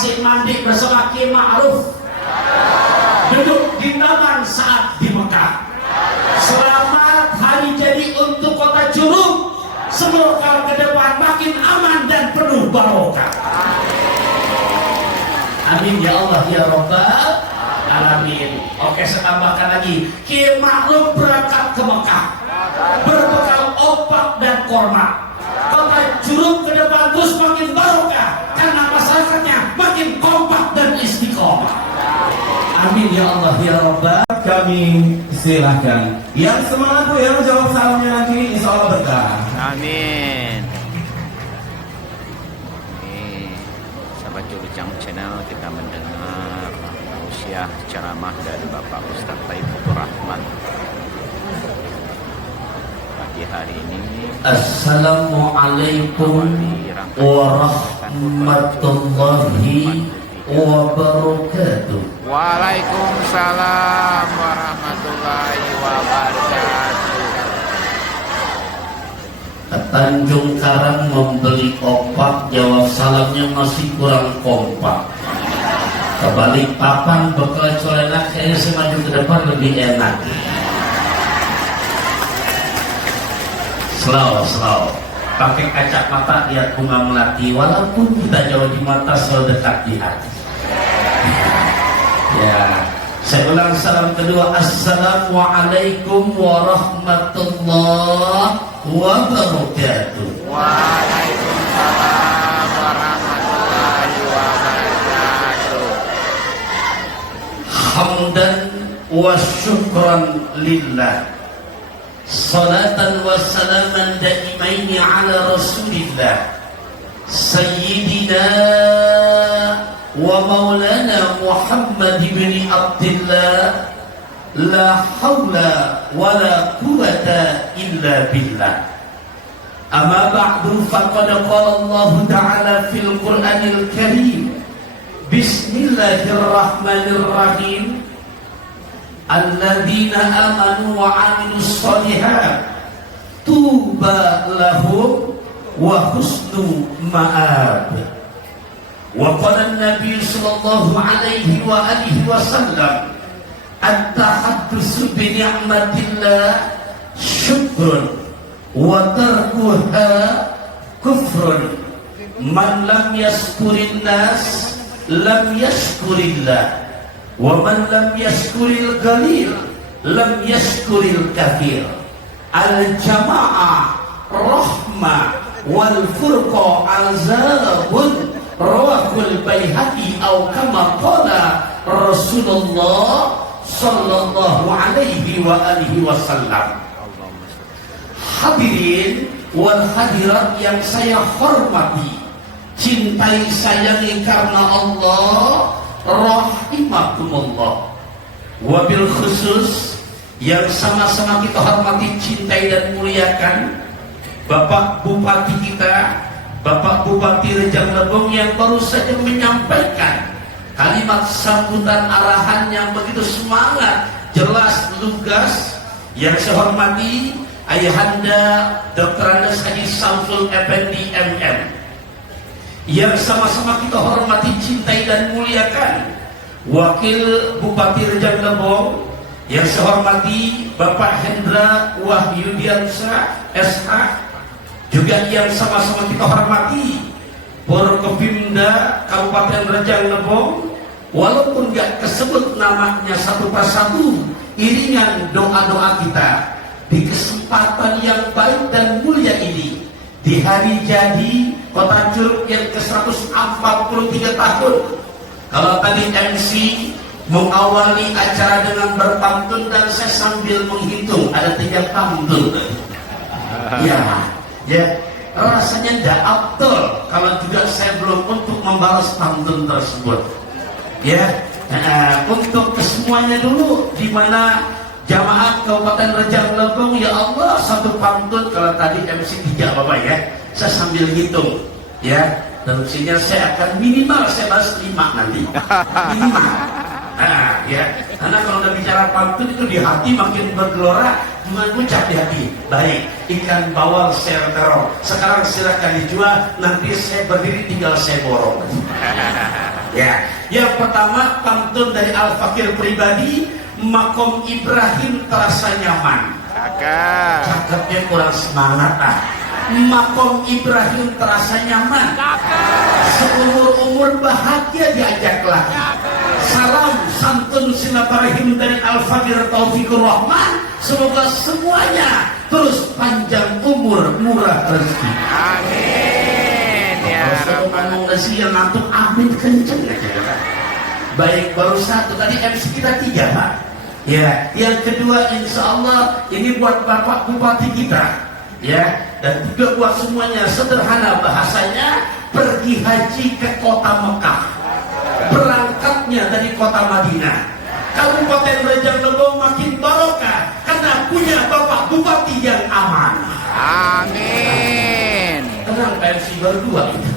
masih mandi bersama Ki Ma'ruf, duduk di taman saat di Mekah. Selamat hari jadi untuk kota Curug. Semoga ke depan makin aman dan penuh barokah. Amin ya Allah ya Rabbal alamin. Oke, saya tambahkan lagi. Ki Ma'ruf berangkat ke Mekah berbekal opak dan korma. Kota Curug ke depan terus makin barokah karena masyarakatnya makin kompak dan istiqomah. Amin ya Allah ya Rabbal. Kami silahkan yang semangat Bu ya jawab salamnya nanti insya Allah berkah. Amin. Ini sahabat Curujang Channel, kita mendengar tausiah ceramah dari Bapak Ustadz Taifuur Rahman pagi hari ini. Assalamualaikum warahmatullahi wabarakatuh. Waalaikumsalam warahmatullahi wabarakatuh. Ke Tanjung Karang membeli opak, jawab salamnya masih kurang kompak. Kebalik papan bekal colenak, kayaknya semaju ke depan lebih enak. Slow. Pakai kacamata lihat bunga melati, walaupun kita jauh di mata selalu dekat di hati. Ya, saya ulang salam kedua. Assalamualaikum warahmatullahi wabarakatuh. Waalaikumsalam warahmatullahi wabarakatuh. Hamdan wa syukran lillah, salatan wa salaman daimaini ala rasulillah sayyidina wa maulana Muhammad ibn Abdullah, la hawla wa la quwwata illa billah. Amma ba'du, faqad qala Allah ta'ala fil Qur'anil Karim, bismillahirrahmanirrahim, alladzina amanu wa 'amilus shalihat tuba lahum wa husnu ma'ab. Wa qala an-nabiy sallallahu alaihi wa alihi wasallam, at-tahaddusu bi ni'matillah syukrun wa tarkuha kufrun. Man lam yashkurin nas lam yashkurillah, wa man lam yashkuril qalil lam yashkuril kathir. Al-jama'ah rahmah wal furqa azabun, rawahul Baihaqi aw kama qala Rasulullah sallallahu alaihi wa alihi wasallam. Hadirin wal hadirat yang saya hormati, cintai sayangi karena Allah, rahimakumullah. Wabil khusus yang sama-sama kita hormati, cintai dan muliakan Bapak Bupati kita, Bapak Bupati Rejang Lebong yang baru saja menyampaikan kalimat sambutan arahan yang begitu semangat, jelas, lugas. Yang saya hormati Ayahanda Dr. Andes Haji Samsul Effendi MM, yang sama-sama kita hormati, cintai dan muliakan Wakil Bupati Rejang Lebong yang saya hormati Bapak Hendra Wahyudiansyah SH, juga yang sama-sama kita hormati Forkopimda Kabupaten Rejang Lebong, walaupun gak kesebut namanya satu persatu, iringan doa-doa kita di kesempatan yang baik dan mulia ini, di hari jadi Kota Curug yang ke-143 tahun. Kalau tadi MC mengawali acara dengan berpantun dan saya sambil menghitung ada 3 pantun. Ya, rasanya tidak afdol kalau juga saya belum untuk membalas pantun tersebut. Ya, untuk kesemuanya dulu, di mana jamaah Kabupaten Rejang Lebong, ya Allah, satu pantun. Kalau tadi MC 3 Bapak ya, saya sambil hitung ya, dan mestinya saya akan minimal saya balas 5 nanti minimal. Nah ya, karena kalau udah bicara pantun itu di hati makin bergelora, cuma ucap di hati. Baik, ikan bawal share terong sekarang silakan dijual, nanti saya berdiri tinggal saya borong. Ya, yang pertama pantun dari Al-Fakir pribadi, Makom Ibrahim terasa nyaman. Kakak. Cakepnya kurang semangat ah. Makom Ibrahim terasa nyaman. Seumur-umur bahagia diajak lagi. Salam santun silaturahim dari Al-Fakir Taufikur Rahman. Semoga semuanya terus panjang umur, murah rezeki. Amin. Ya Kalau Rabbal ngomong rezeki yang ngantuk, amin kenceng aja. Baik, baru satu tadi MC kita 3 Pak. Ya, yang kedua insya Allah ini buat Bapak Bupati kita, ya, dan juga buat semuanya. Sederhana bahasanya, pergi haji ke kota Mekah, berangkatnya dari kota Madinah. Kabupaten Rejang Lebong makin barokah karena punya Bapak Bupati yang aman. Amin. Tenang, MC baru 2 itu.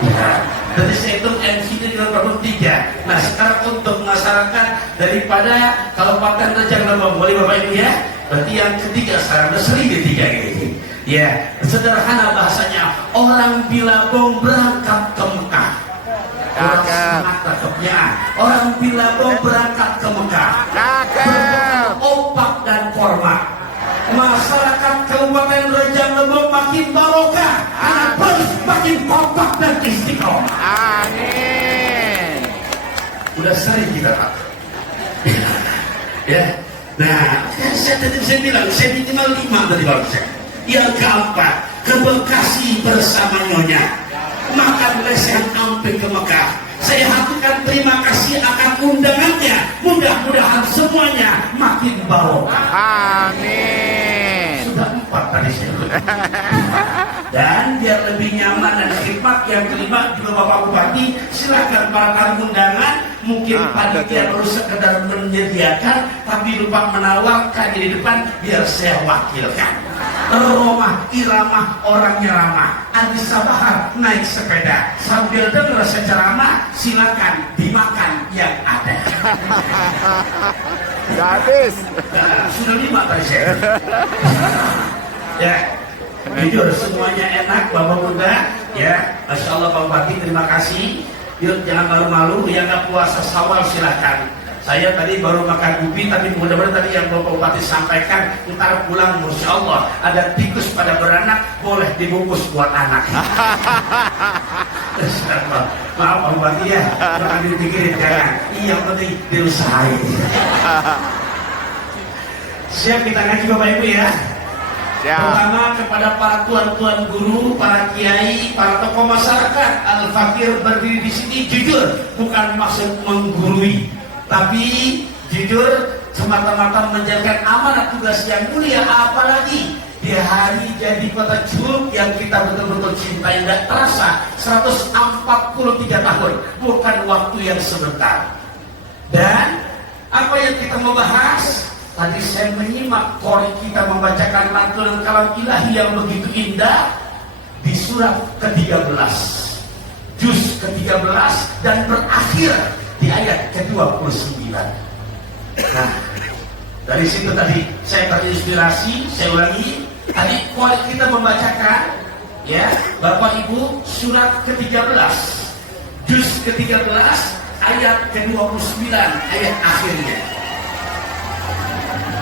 Ya. Jadi saya hitung MC ini baru 3. Nah sekarang untuk masyarakat daripada Kabupaten Rejang Lebong, boleh Bapak Ibu ya? Berarti yang ketiga sekarang udah sering ketiga ini. Ya, sederhana bahasanya, orang Bilabong berangkat ke Mekah. Orang sangat cakepnya. Orang Bilabong berangkat ke Mekah. Cakep. Opak dan korma. Masyarakat Kabupaten Rejang Lebong makin barokah, terus makin kompak dan istiqomah. Amin. Udah sering kita Pak. Ya. Nah, saya bilang saya minimal 5 tadi Pak. Yang keempat, ke Bekasi bersama Nyonya. Makan lesehan sampai ke Mekah. Saya hatikan terima kasih akan undangannya. Mudah-mudahan semuanya makin barokah. Amin. Sudah 4 tadi saya. Dan biar lebih nyaman dan khidmat, yang kelima juga Bapak Bupati silakan para tamu undangan. Mungkin panitia baru sekedar menyediakan tapi lupa menawarkan di depan, biar saya wakilkan. Romah Iramah orangnya ramah, Anissa Bahar naik sepeda sambil dengar ceramah, silakan dimakan yang ada. Sudah habis. Nah, sudah 5 tadi saya. Ya, jujur semuanya enak Bapak Bunda. Ya, Masya Allah Pak Bupati, terima kasih. Yuk jangan malu-malu, yang nggak puasa Syawal silakan. Saya tadi baru makan ubi, tapi mudah-mudahan tadi yang Bapak Bupati sampaikan, ntar pulang Masya Allah ada tikus pada beranak, boleh dibungkus buat anak. Maaf Pak Bupati ya, jangan dipikirin, jangan. Iya penting diusahain. Siap kita ngaji Bapak Ibu ya. Siap. Pertama kepada para tuan-tuan guru, para kiai, para tokoh masyarakat, Al-Fakir berdiri di sini jujur, bukan maksud menggurui, tapi jujur semata-mata menjalankan amanat tugas yang mulia. Apalagi di hari jadi kota Curug yang kita betul-betul cintai, tidak terasa 143 tahun, bukan waktu yang sebentar. Dan apa yang kita mau bahas? Tadi saya menyimak kori kita membacakan lantunan kalam ilahi yang begitu indah di surat ke-13, juz ke-13, dan berakhir di ayat ke-29. Nah, dari situ tadi saya terinspirasi, saya ulangi. Tadi kori kita membacakan, ya Bapak Ibu, surat ke-13, juz ke-13, ayat ke-29, ayat akhirnya.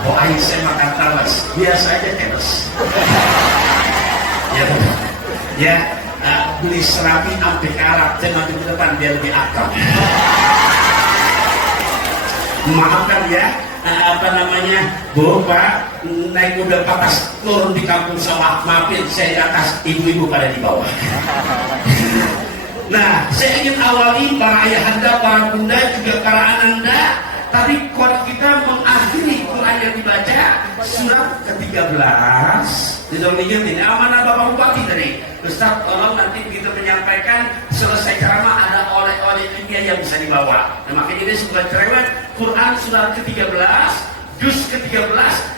Oh, aing saya makan tawas, biasa aja keles. Ya, beli serabi sampai ke Arab, saya nanti ke depan biar lebih akal. Maafkan ya, apa namanya, Bu, Pak, naik kuda patas turun di kampung sawah, maafin saya di atas, ibu-ibu pada di bawah. Nah, saya ingin awali para ayahanda, para bunda, juga para ananda. Tapi kalau kita mengakhiri Quran yang dibaca surat ke-13, tidak mengingat ini amanah Bapak Bupati tadi. Ustaz tolong nanti kita menyampaikan selesai ceramah ada oleh-oleh ilmiah yang bisa dibawa. Nah, makanya ini sebuah cerewet Quran surat ke-13, juz ke-13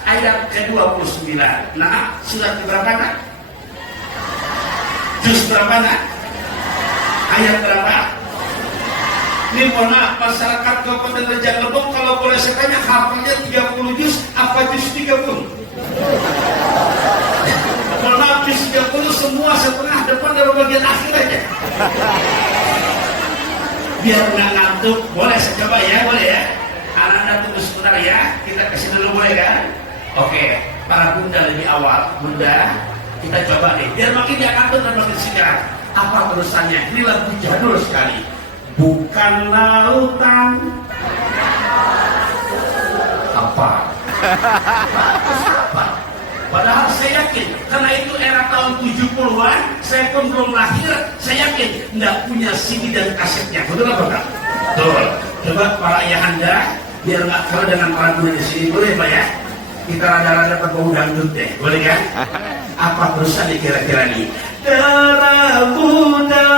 ayat ke-29. Nah, surat berapa nak? Juz berapa nak? Ayat berapa? Ini mohon maaf, masyarakat Kabupaten Rejang Lebong kalau boleh saya tanya, hafalnya 30 juz, apa juz 30? Mohon maaf, juz 30 semua setengah depan dari bagian akhir aja. biar nggak ngantuk. Boleh saya coba ya, boleh ya. Anak-anak tunggu sebentar ya, kita kasih dulu boleh kan? Oke, para bunda lebih awal. Bunda, kita coba deh, biar makin dia ngantuk dan makin segar. Apa terusannya? Ini lagu jadul sekali. Bukan lautan. Apa? Apa? Padahal saya yakin, karena itu era tahun 70-an, saya pun belum lahir, saya yakin tidak punya CD dan kasetnya. Betul apa enggak? Betul. Coba para ayahanda, biar nggak kalah dengan para bunda di sini, boleh Pak ya? Kita rada-rada berbau dangdut deh, boleh kan? Apa terusan nih kira-kira nih? Darah muda.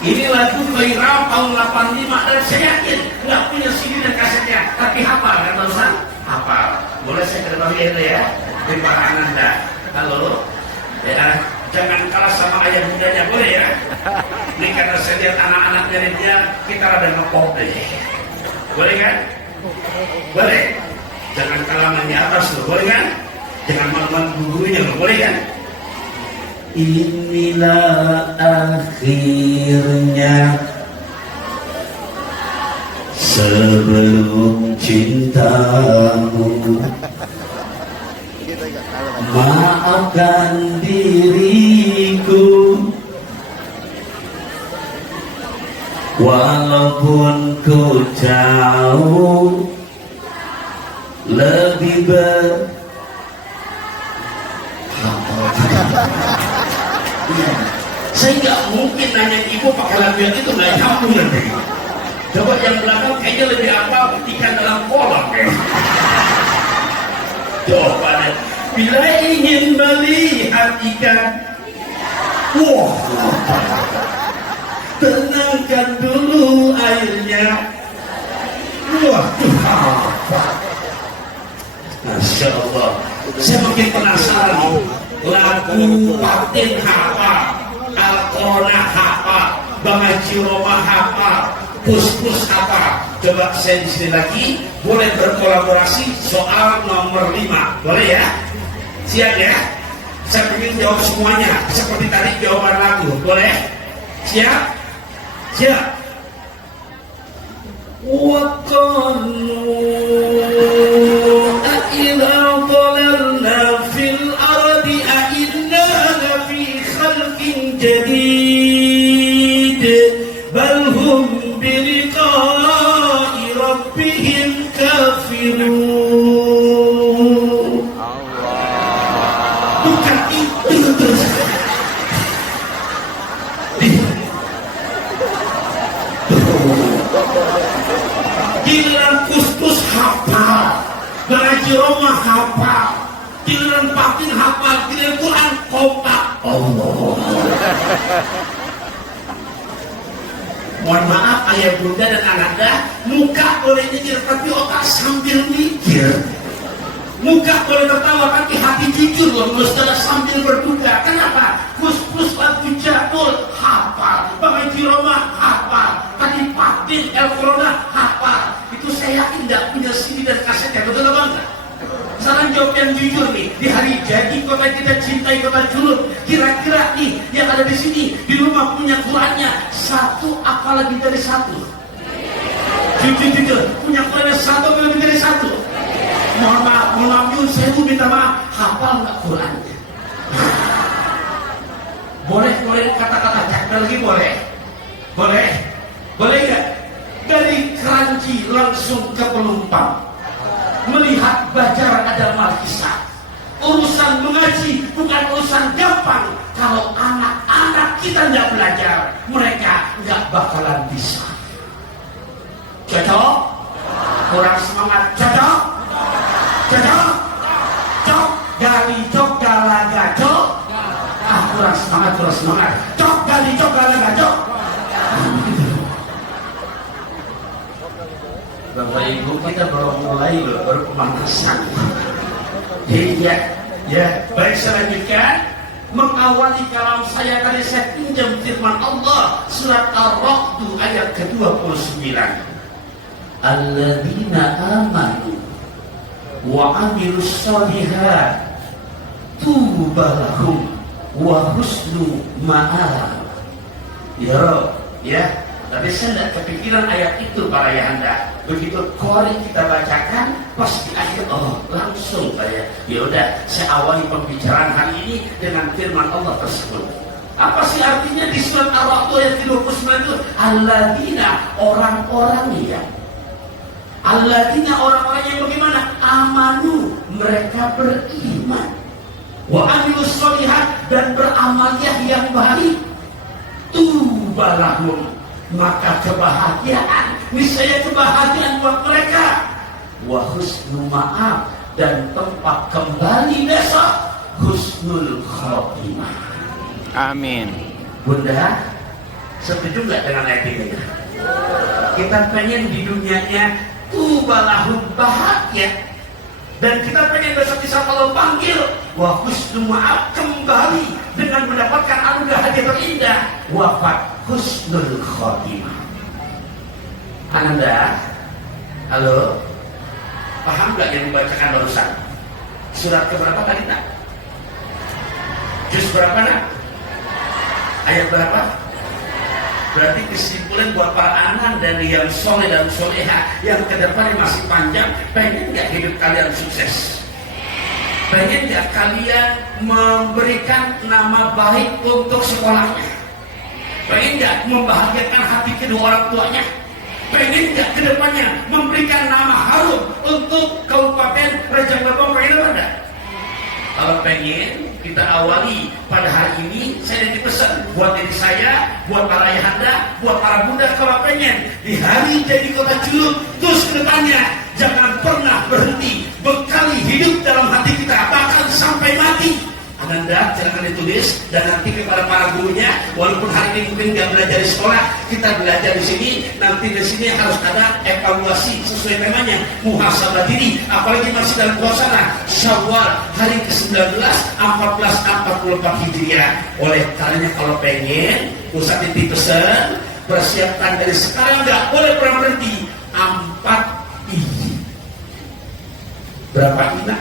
Ini lagu viral tahun 85 dan saya yakin nggak punya CD dan kasetnya, tapi hafal kan terusan? Hafal. Boleh saya terbagi itu ya? Dari para ananda. Halo. Ya, jangan kalah sama ayah bundanya, boleh ya? Ini karena saya lihat anak-anaknya dia, kita rada ngepop deh. Boleh kan? Boleh. Jangan kalah sama di atas loh, boleh kan? Jangan malu-malu gurunya loh, boleh kan? Inilah akhirnya sebelum cintamu, maafkan diriku walaupun ku jauh lebih saya nggak mungkin nanya ibu pakai lagu yang itu nggak nyambung nanti. Coba yang belakang kayaknya lebih apa ikan dalam kolam ya. Coba deh. Bila ingin melihat ikan, wah, tenangkan dulu airnya. Wah, Masya Allah. Saya makin penasaran. Lagu Patin hafal, Al-Qur'an hafal, Bang Haji Roma hafal, Pus-Pus hafal. Coba saya di sini lagi, boleh berkolaborasi soal nomor 5, boleh ya? Siap ya? Saya ingin jawab semuanya, seperti tadi jawaban lagu, boleh? Siap? Siap? Waqanu a'idha dhalalna fil ardi a'inna lafi khalqin jadid bal hum biliqa'i rabbihim kafirun. Bukan itu. Giliran Pus-Pus hafal, Bang Haji Roma hafal, giliran Patin hafal, giliran Quran kompak. Allah. Mohon maaf ayah bunda dan ananda, muka boleh nyengir tapi otak sambil mikir. Muka boleh tertawa tapi hati jujur loh, mestilah sambil berduka. Kenapa? Pus-Pus lagu jadul hafal, Bang Haji Roma hafal, tadi Patin El-Corona hafal. Itu saya yakin tidak punya CD dan kasetnya, betul apa enggak? Saran jawab yang jujur nih, di hari jadi kota kita cintai kota Julur. Kira-kira nih yang ada di sini di rumah punya Qurannya satu apa lebih dari satu? Jujur, punya Qurannya satu apa lebih dari satu? Mohon maaf, saya mau minta maaf, hafal nggak Qurannya? Boleh kata-kata cakap lagi boleh? Boleh nggak? Dari Keranji langsung ke Pelumpang, melihat Bajar ada Markisa. Urusan mengaji bukan urusan gampang. Kalau anak-anak kita nggak belajar, mereka nggak bakalan bisa. Cocok? Kurang semangat. Cocok? Cok gali cok galaga cok. Kurang semangat. Cok gali cok galaga cok. Bapak Ibu, kita baru mulai loh, baru pemanasan. Ya, baik saya lanjutkan. Mengawali kalam saya tadi saya pinjam firman Allah surat Ar-Ra'd ayat ke-29. Alladzina amanu wa amilus shalihat tuba lahum wa husnu ma'ab. Ya, tapi saya tidak kepikiran ayat itu para ayahanda. Begitu Qori kita bacakan, pas di akhir langsung saya, ya udah saya awali pembicaraan hari ini dengan firman Allah tersebut. Apa sih artinya di surat Ar-Ra'd ayat 29 itu? Alladzina, orang-orang yang alladzina, orang-orang yang bagaimana? Amanu, mereka beriman. Wa amilus sholihat, dan beramaliyah yang baik. Tubalahum, maka kebahagiaan, niscaya kebahagiaan buat mereka. Wa husnu ma'ab, dan tempat kembali besok husnul khotimah. Amin. Bunda, setuju nggak dengan ayat ini? Kita pengen di dunianya tubalahum, bahagia, dan kita pengen besok bisa kalau panggil wa husnu ma'ab, kembali dengan mendapatkan anugerah hadiah terindah, wafat husnul khotimah. Ananda, halo, paham nggak yang dibacakan barusan? Surat keberapa tadi nak? Juz berapa nak? Ayat berapa? Berarti kesimpulan buat para anak dan yang soleh dan soleha yang kedepannya masih panjang, pengen nggak hidup kalian sukses? Pengen nggak kalian memberikan nama baik untuk sekolahnya? Pengen nggak membahagiakan hati kedua orang tuanya? Pengen nggak kedepannya memberikan nama harum untuk Kabupaten Rejang Lebong? Pengen apa enggak? Kalau pengen, kita awali pada hari ini. Saya dipesan buat diri saya, buat para ayahanda, buat para bunda, kalau pengen di hari jadi kota Julung terus kedepannya jangan pernah berhenti, bekali hidup dalam hati kita bahkan sampai mati. Ananda, silakan ditulis dan nanti kepada para gurunya, walaupun hari ini mungkin nggak belajar di sekolah, kita belajar di sini. Nanti di sini harus ada evaluasi sesuai temanya, muhasabah diri. Apalagi masih dalam suasana Syawal hari ke-19 1444 Hijriah. Oleh karenanya kalau pengen, usah titip pesan, persiapkan dari sekarang, nggak boleh pernah berhenti. 4 I. Berapa ina?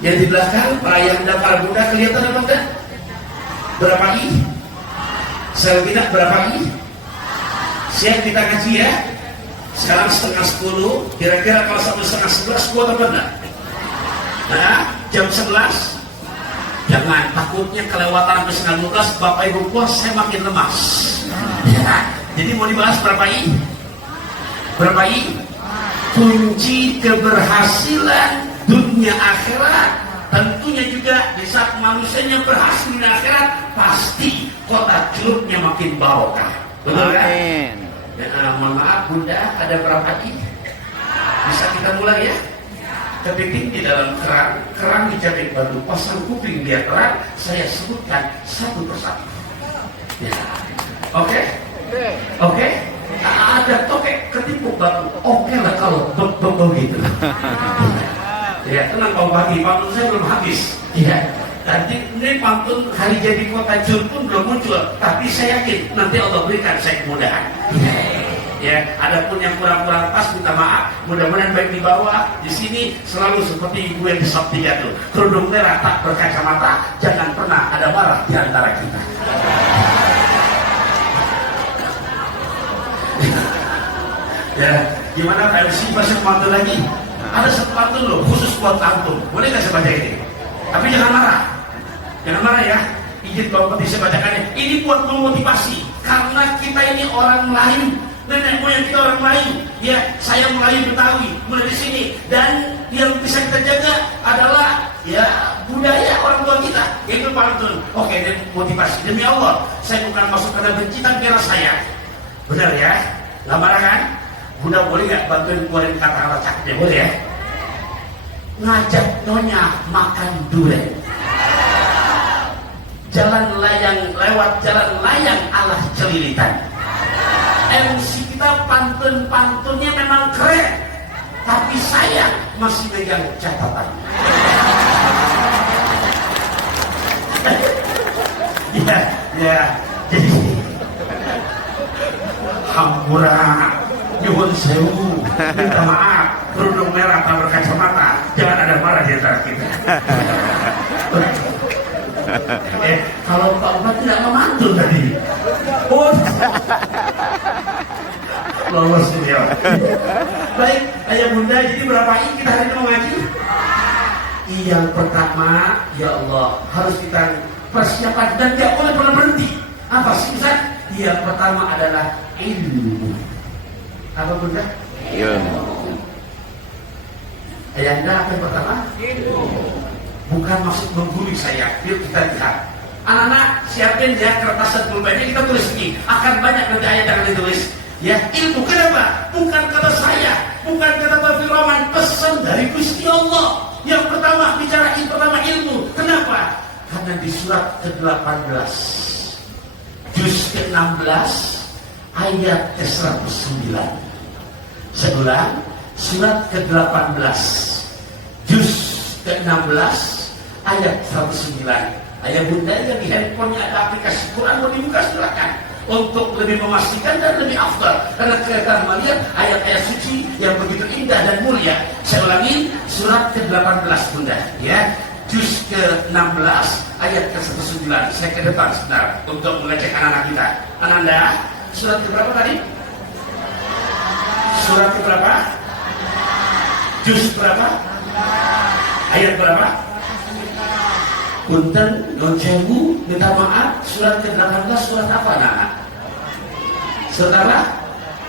Yang di belakang, para ayah dan para bunda kelihatan apa enggak? Berapa I? Saya tidak berapa I? Siap kita ngaji ya? Sekarang 9:30, kira-kira kalau 10:30 kuat apa enggak? Nah, jam 11 jangan, takutnya kelewatan sampai 9:15 Bapak Ibu puas, saya makin lemas ya. Jadi mau dibahas berapa I? Berapa I? Kunci keberhasilan dunia akhirat. Tentunya juga di saat manusianya berhasil di akhirat, pasti kota Julungnya makin barokah. Betul kan? Ya, mohon maaf bunda, ada berapa I? Bisa kita mulai ya? Kepiting di dalam kerang dijadikan batu, pasang kuping biar terang, saya sebutkan satu persatu ya. Oke? Ada tokek ketipu batu, oke lah kalau begitu. Ya, tenang Pak Bupati, pantun saya belum habis. Ya, nanti ini pantun hari jadi kota Julung pun belum muncul, tapi saya yakin nanti Allah berikan saya kemudahan. Ya, adapun yang kurang-kurang pas minta maaf, mudah-mudahan baik di bawah, di sini selalu seperti ibu yang di Sabtiga tuh, kerudung merah tak berkacamata, jangan pernah ada marah di antara kita. Ya, gimana Pak MC masih pantun lagi? Ada satu pantun loh khusus buat antum, boleh nggak saya baca ini? Tapi jangan marah ya. Izin Bapak saya bacakannya. Ini buat memotivasi, karena kita ini orang lain, nenek moyang kita orang lain. Ya, saya Melayu Betawi, mulai di sini, dan yang bisa kita jaga adalah ya budaya orang tua kita. Itu pantun. Oke, dan motivasi. Demi Allah, saya bukan masuk karena benci, tapi karena saya. Benar ya? Nggak marah kan? Bunda boleh nggak bantuin keluarin kata-kata caknya? Boleh ya? Ngajak nyonya makan durian. Jalan layang, lewat jalan layang alah celilitan. MC kita pantun-pantunnya memang keren, tapi saya masih megang catatan. Ya, jadi hampura nyuhun sewu, minta maaf, kerudung merah tak berkacamata, jangan ada marah di antara kita. Kalau Pak Bupati tidak memantun tadi. Oh, lolos ini ya. Baik, ayah bunda, jadi berapa ini kita hari ini mau ngaji? Yang pertama, ya Allah, harus kita persiapan dan tidak boleh pernah berhenti. Apa sih Ustaz? Yang pertama adalah ilmu. Apa bunda? Ilmu. Ayanda apa yang pertama? Ilmu. Bukan maksud menggurui saya. Yuk kita lihat. Anak-anak siapin ya kertas dan pulpennya, kita tulis ini. Akan banyak nanti ayat yang ditulis. Ya, ilmu. Kenapa? Bukan kata saya, bukan kata Pak Firman, pesan dari Gusti Allah. Yang pertama bicara ilmu. Kenapa? Karena di surat ke-18, juz ke-16, ayat ke-109. Saya ulang, surat ke-18, juz ke-16, ayat 109. Ayah bunda yang di handphonenya ada aplikasi Quran, mau dibuka silakan untuk lebih memastikan dan lebih afdal, karena kita akan melihat ayat-ayat suci yang begitu indah dan mulia. Saya ulangi, surat ke-18 bunda ya, juz ke-16 ayat ke-109. Saya ke depan sebentar untuk mengecek anak-anak kita. Ananda, surat ke-berapa tadi? Surat ke-berapa? Juz berapa? Ayat berapa? Punten, noncewu, minta maaf, surat ke-18 surat apa anak? Surat apa?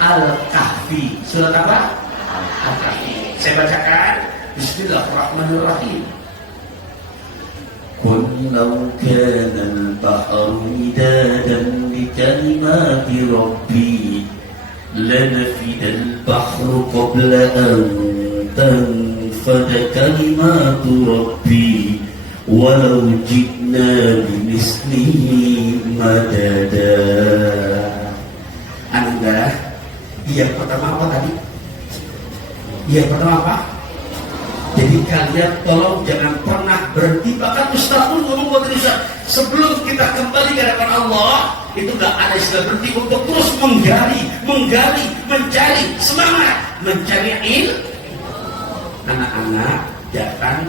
Al-Kahfi. Surat apa? Al-Kahfi. Saya bacakan. Bismillahirrahmanirrahim. Qul law kana al-bahru midadan li kalimati rabbi lanafida al-bahru qabla an tanfada kalimatu rabbi walau jitna bimislihi madada. Anda, yang pertama apa tadi? Yang pertama apa? Jadi kalian tolong jangan pernah berhenti. Bahkan Ustaz pun ngomong buat Ustaz, sebelum kita kembali ke hadapan Allah, itu gak ada istilah berhenti untuk terus menggali, mencari, semangat, mencari ilmu. Anak-anak, jangan.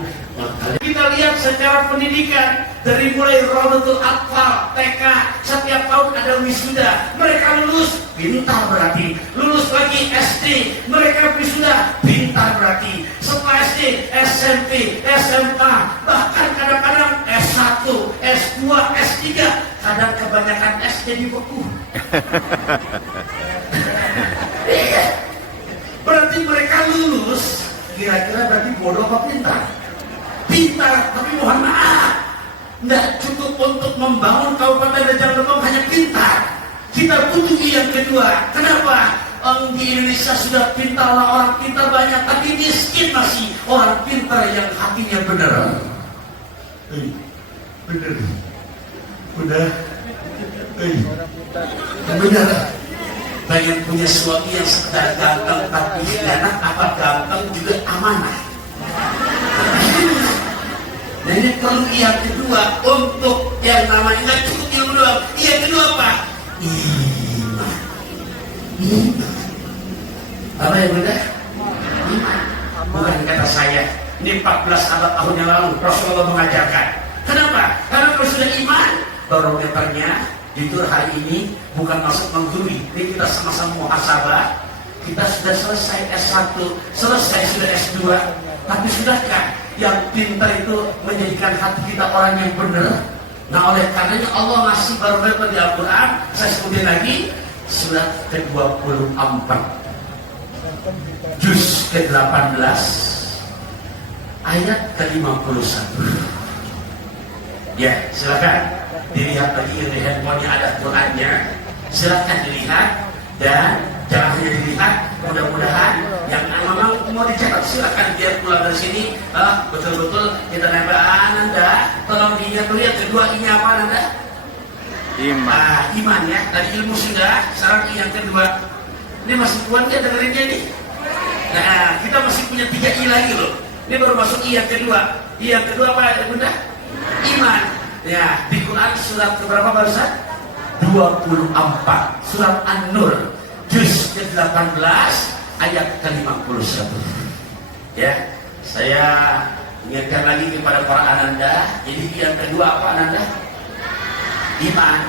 Kita lihat secara pendidikan dari mulai Raudatul Atfal, TK, setiap tahun ada wisuda. Mereka lulus, pintar berarti. Lulus lagi SD, mereka wisuda, pintar berarti. Setelah SD, SMP, SMA, bahkan kadang-kadang S1, S2, S3. Kadang kebanyakan S jadi beku. Berarti mereka lulus, kira-kira berarti bodoh apa pintar? Pintar, tapi mohon maaf, tidak cukup untuk membangun Kabupaten Rejang Lebong hanya pintar. Kita butuh yang kedua. Kenapa? Di Indonesia sudah pintar, orang pintar banyak, tapi miskin masih orang pintar yang hatinya benar. Benar. Udah. Benar. Pengen punya suami yang sekedar ganteng tapi anak, apa ganteng juga amanah. Nah ini perlu yang kedua untuk yang namanya nggak cukup yang kedua. Yang kedua apa? Iman. Apa yang beda? Iman. Bukan kata saya. Ini 14 abad tahun yang lalu Rasulullah mengajarkan. Kenapa? Karena kalau sudah iman, barometernya jujur hari ini bukan maksud menggurui. Ini kita sama-sama muhasabah. Kita sudah selesai S1, selesai sudah S2. Tapi sudahkah yang pintar itu menjadikan hati kita orang yang benar? Nah oleh karenanya Allah ngasih barometer di Al-Quran. Saya sebutin lagi, surat ke-24, juz ke-18, ayat ke-51. Ya silakan dilihat lagi di handphonenya ada Qurannya. Silakan dilihat dan jangan hanya dilihat. Mudah-mudahan yang memang mau dicatat silakan biar pulang dari sini betul-betul kita nempel. Anda tolong diingat dulu yang kedua ini apa Anda? Iman. Iman ya. Tadi ilmu sudah, sekarang yang kedua. Ini masih kuat ya dengerinnya nih. Nah kita masih punya 3 I lagi loh. Ini baru masuk I yang kedua. I yang kedua apa ya bunda? Iman. Ya di Quran surat keberapa barusan? 24. Surat An-Nur, juz ke-18 ayat ke-51. Ya, saya Ingatkan lagi kepada para ananda. Jadi yang kedua apa ananda? Iman.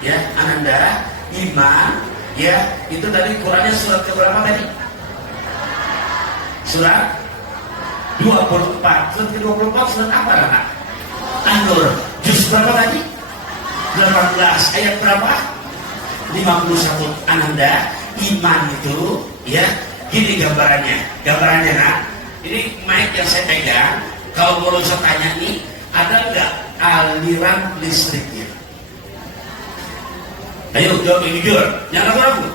Ya, ananda, iman. Ya, itu dari Qurannya surat keberapa tadi? Surat 24. Surat ke-24 surat apa anak? An-Nur. Juz berapa tadi? 18. Ayat berapa? 51. Ananda, iman itu ya, gini gambarannya nak. Ini mic yang saya pegang. Kalau boleh saya tanya nih, ada nggak aliran listriknya? Ayo jawab yang jujur, jangan ragu.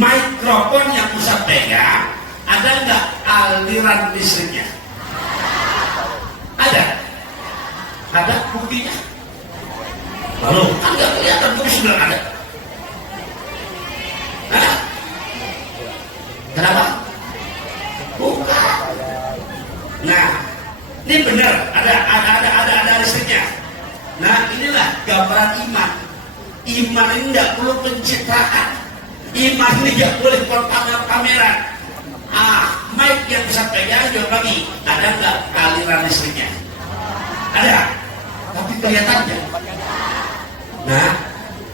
Mikrofon yang Ustaz pegang, ada nggak aliran listriknya? Ada buktinya. Lalu kan nggak kelihatan, tapi sudah ada. Nah, kenapa? Bukan. Nah, ini benar ada listriknya. Nah, inilah gambaran iman. Iman ini tidak perlu pencitraan. Iman ini tidak boleh pamer-pameran. Mic yang bisa pegang jawab lagi. Ada nggak aliran listriknya? Ada, tapi kelihatannya. Nah,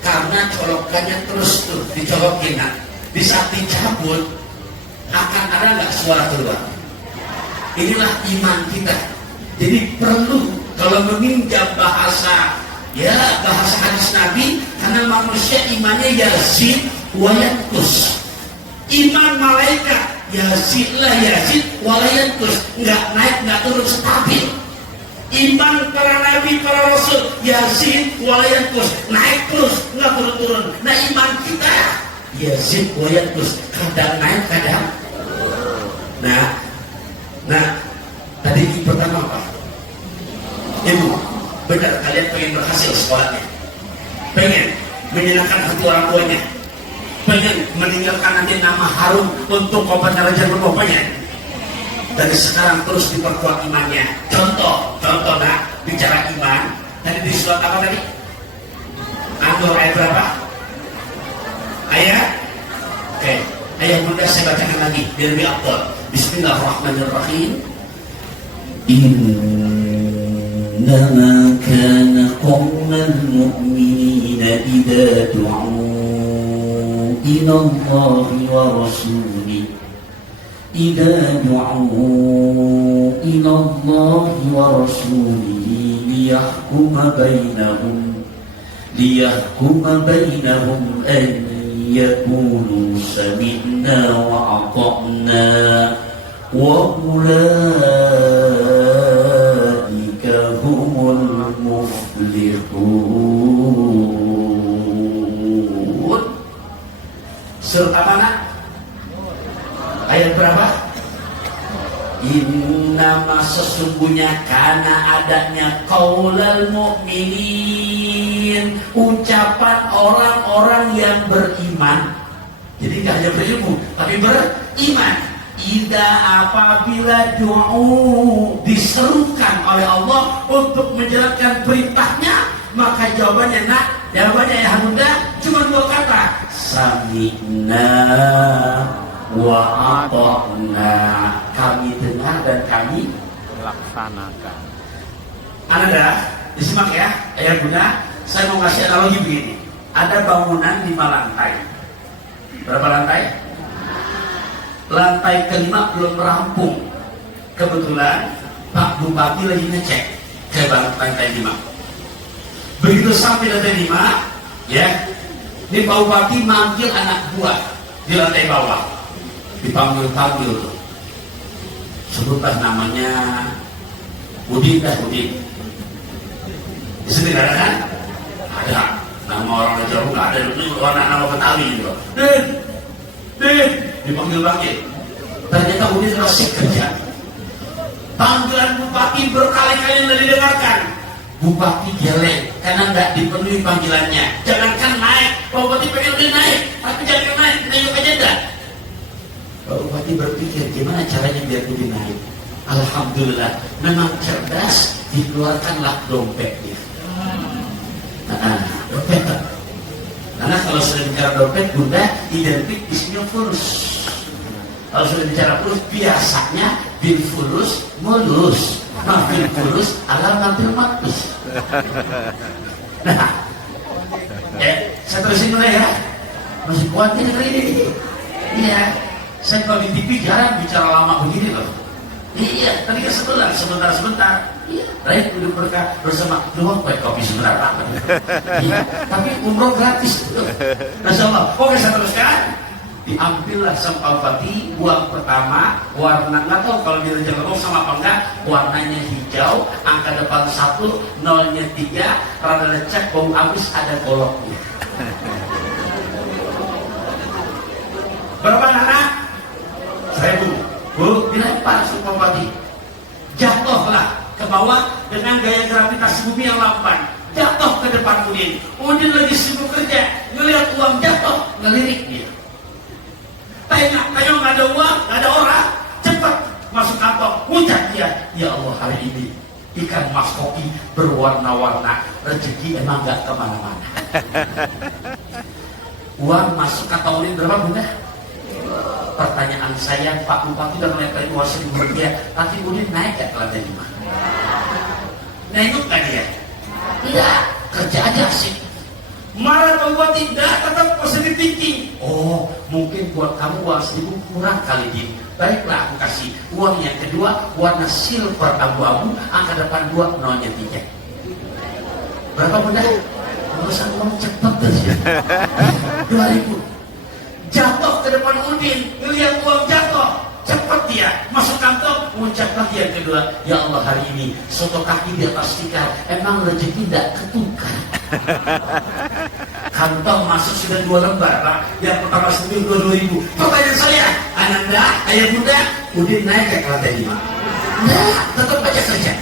karena colokannya terus tuh dicolokin, nah, di saat dicabut akan ada nggak suara keluar? Inilah iman kita. Jadi perlu kalau meminjam bahasa hadis Nabi, karena manusia imannya yazid wa yanqus. Iman malaikat yazid wa la yanqus, nggak naik nggak turun, stabil. Iman para nabi, para rasul yazid wa la yanqus, naik terus nggak turun-turun. Nah, iman kita yazid wa yanqus, kadang naik kadang. Nah, tadi pertama apa? Ibu, benar kalian pengen berhasil sekolahnya, pengen menyenangkan hati orang tuanya, pengen meninggalkan nanti nama harum untuk kompeten raja bapaknya. Dari sekarang terus diperkuat imannya. Contoh nak, bicara iman. Tadi di surat apa tadi? An-Nur ayat berapa? Ayat? Oke, ayat mudah saya bacakan lagi biar lebih afdal. Bismillahirrahmanirrahim. إنما كان قول المؤمنين إذا دعوا إلى الله ورسوله ليحكم بينهم أن يقولوا سمعنا وأطعنا وأولئك هم المفلحون. Surat mana? Ayat berapa? Innama sesungguhnya karena adanya qaulal mu'minin, ucapan orang-orang yang beriman. Jadi tidak hanya berilmu, tapi beriman. Ida apabila du'u diserukan oleh Allah untuk menjalankan perintahnya, maka jawabannya ya Hamunda cuma dua kata, sami'na wa ata'na, kami dengar dan kami laksanakan. Anda disimak ya, ayat Bunda. Saya mau kasih analogi begini. Ada bangunan 5 lantai. Berapa lantai? Lantai kelima belum rampung. Kebetulan Pak Bupati lagi ngecek ke lantai 5. Begitu sampai lantai 5, ya, ini Pak Bupati manggil anak buah di lantai bawah. Dipanggil tuh. Sebutlah namanya Udin. Di sini nggak ada kan? Ada. Nama orang Jawa nggak ada. Itu nama Betawi gitu. Din, dipanggil. Ternyata Udin masih kerja. Panggilan Bupati berkali-kali tidak didengarkan. Bupati geleng karena nggak dipenuhi panggilannya. Jangankan naik, Pak Bupati pengen udah naik, tapi jangan naik aja dah. Pak Bupati berpikir gimana caranya biar Udin naik. Alhamdulillah, memang cerdas, dikeluarkanlah dompetnya. Dompet. Karena kalau sudah bicara dompet, Bunda identik isinya fulus. Kalau sudah bicara fulus, biasanya bil fulus mulus, bil fulus ala nabil matus. Nah, saya terusin dulu ya. Masih kuat ini kali ini. Iya, saya kalau di TV jarang bicara lama begini loh. Iya, tadi kan sebentar. Iya, Raid udah berkah bersama doang baik kopi sebentar banget. Iya, tapi umroh gratis tuh. Masya Allah. Oke, saya teruskan. Diambillah sama Al-Fatih, buang pertama, warna nggak tahu kalau di Raja Lebong sama apa enggak, warnanya hijau, angka depan 1, nolnya 3, rada lecek, bau habis ada goloknya. Berapa anak? 1000. Bu, dilempar sama Al-Fatih. Jatuhlah ke bawah dengan gaya gravitasi bumi yang lamban. Jatuh ke depan Udin. Udin lagi sibuk kerja, ngelihat uang jatuh, ngelirik dia. Tanya nggak ada uang, nggak ada orang, cepat masuk kantong, ucap dia, ya Allah hari ini ikan mas kopi berwarna-warna, rezeki emang nggak kemana-mana. Uang masuk kantong Udin berapa bunda? Pertanyaan saya, Pak Bupati udah melepaskan uang 1.000 rupiah, tapi Udin naik gak ke lantai 5? Nengok gak dia? Tidak, kerja aja sih. Marah atau buat tidak, tetap positive thinking. Oh, mungkin buat kamu uang 1.000 kurang kali ini. Baiklah, aku kasih uang yang kedua, warna silver abu-abu, angka depan 2, nolnya 3. Berapa bunda? Urusan uang cepet aja. 2.000. Jatuh ke depan Udin, lihat uang jatuh, cepat dia masuk kantong, mengucapkan yang kedua, ya Allah hari ini soto kaki di atas tikar, emang rezeki tidak ketukar. Kantong masuk sudah 2 lembar Pak, yang pertama 2.000. Pertanyaan saya, Ananda, ayah bunda, Udin naik ke lantai 5? Nah, tetap aja saja.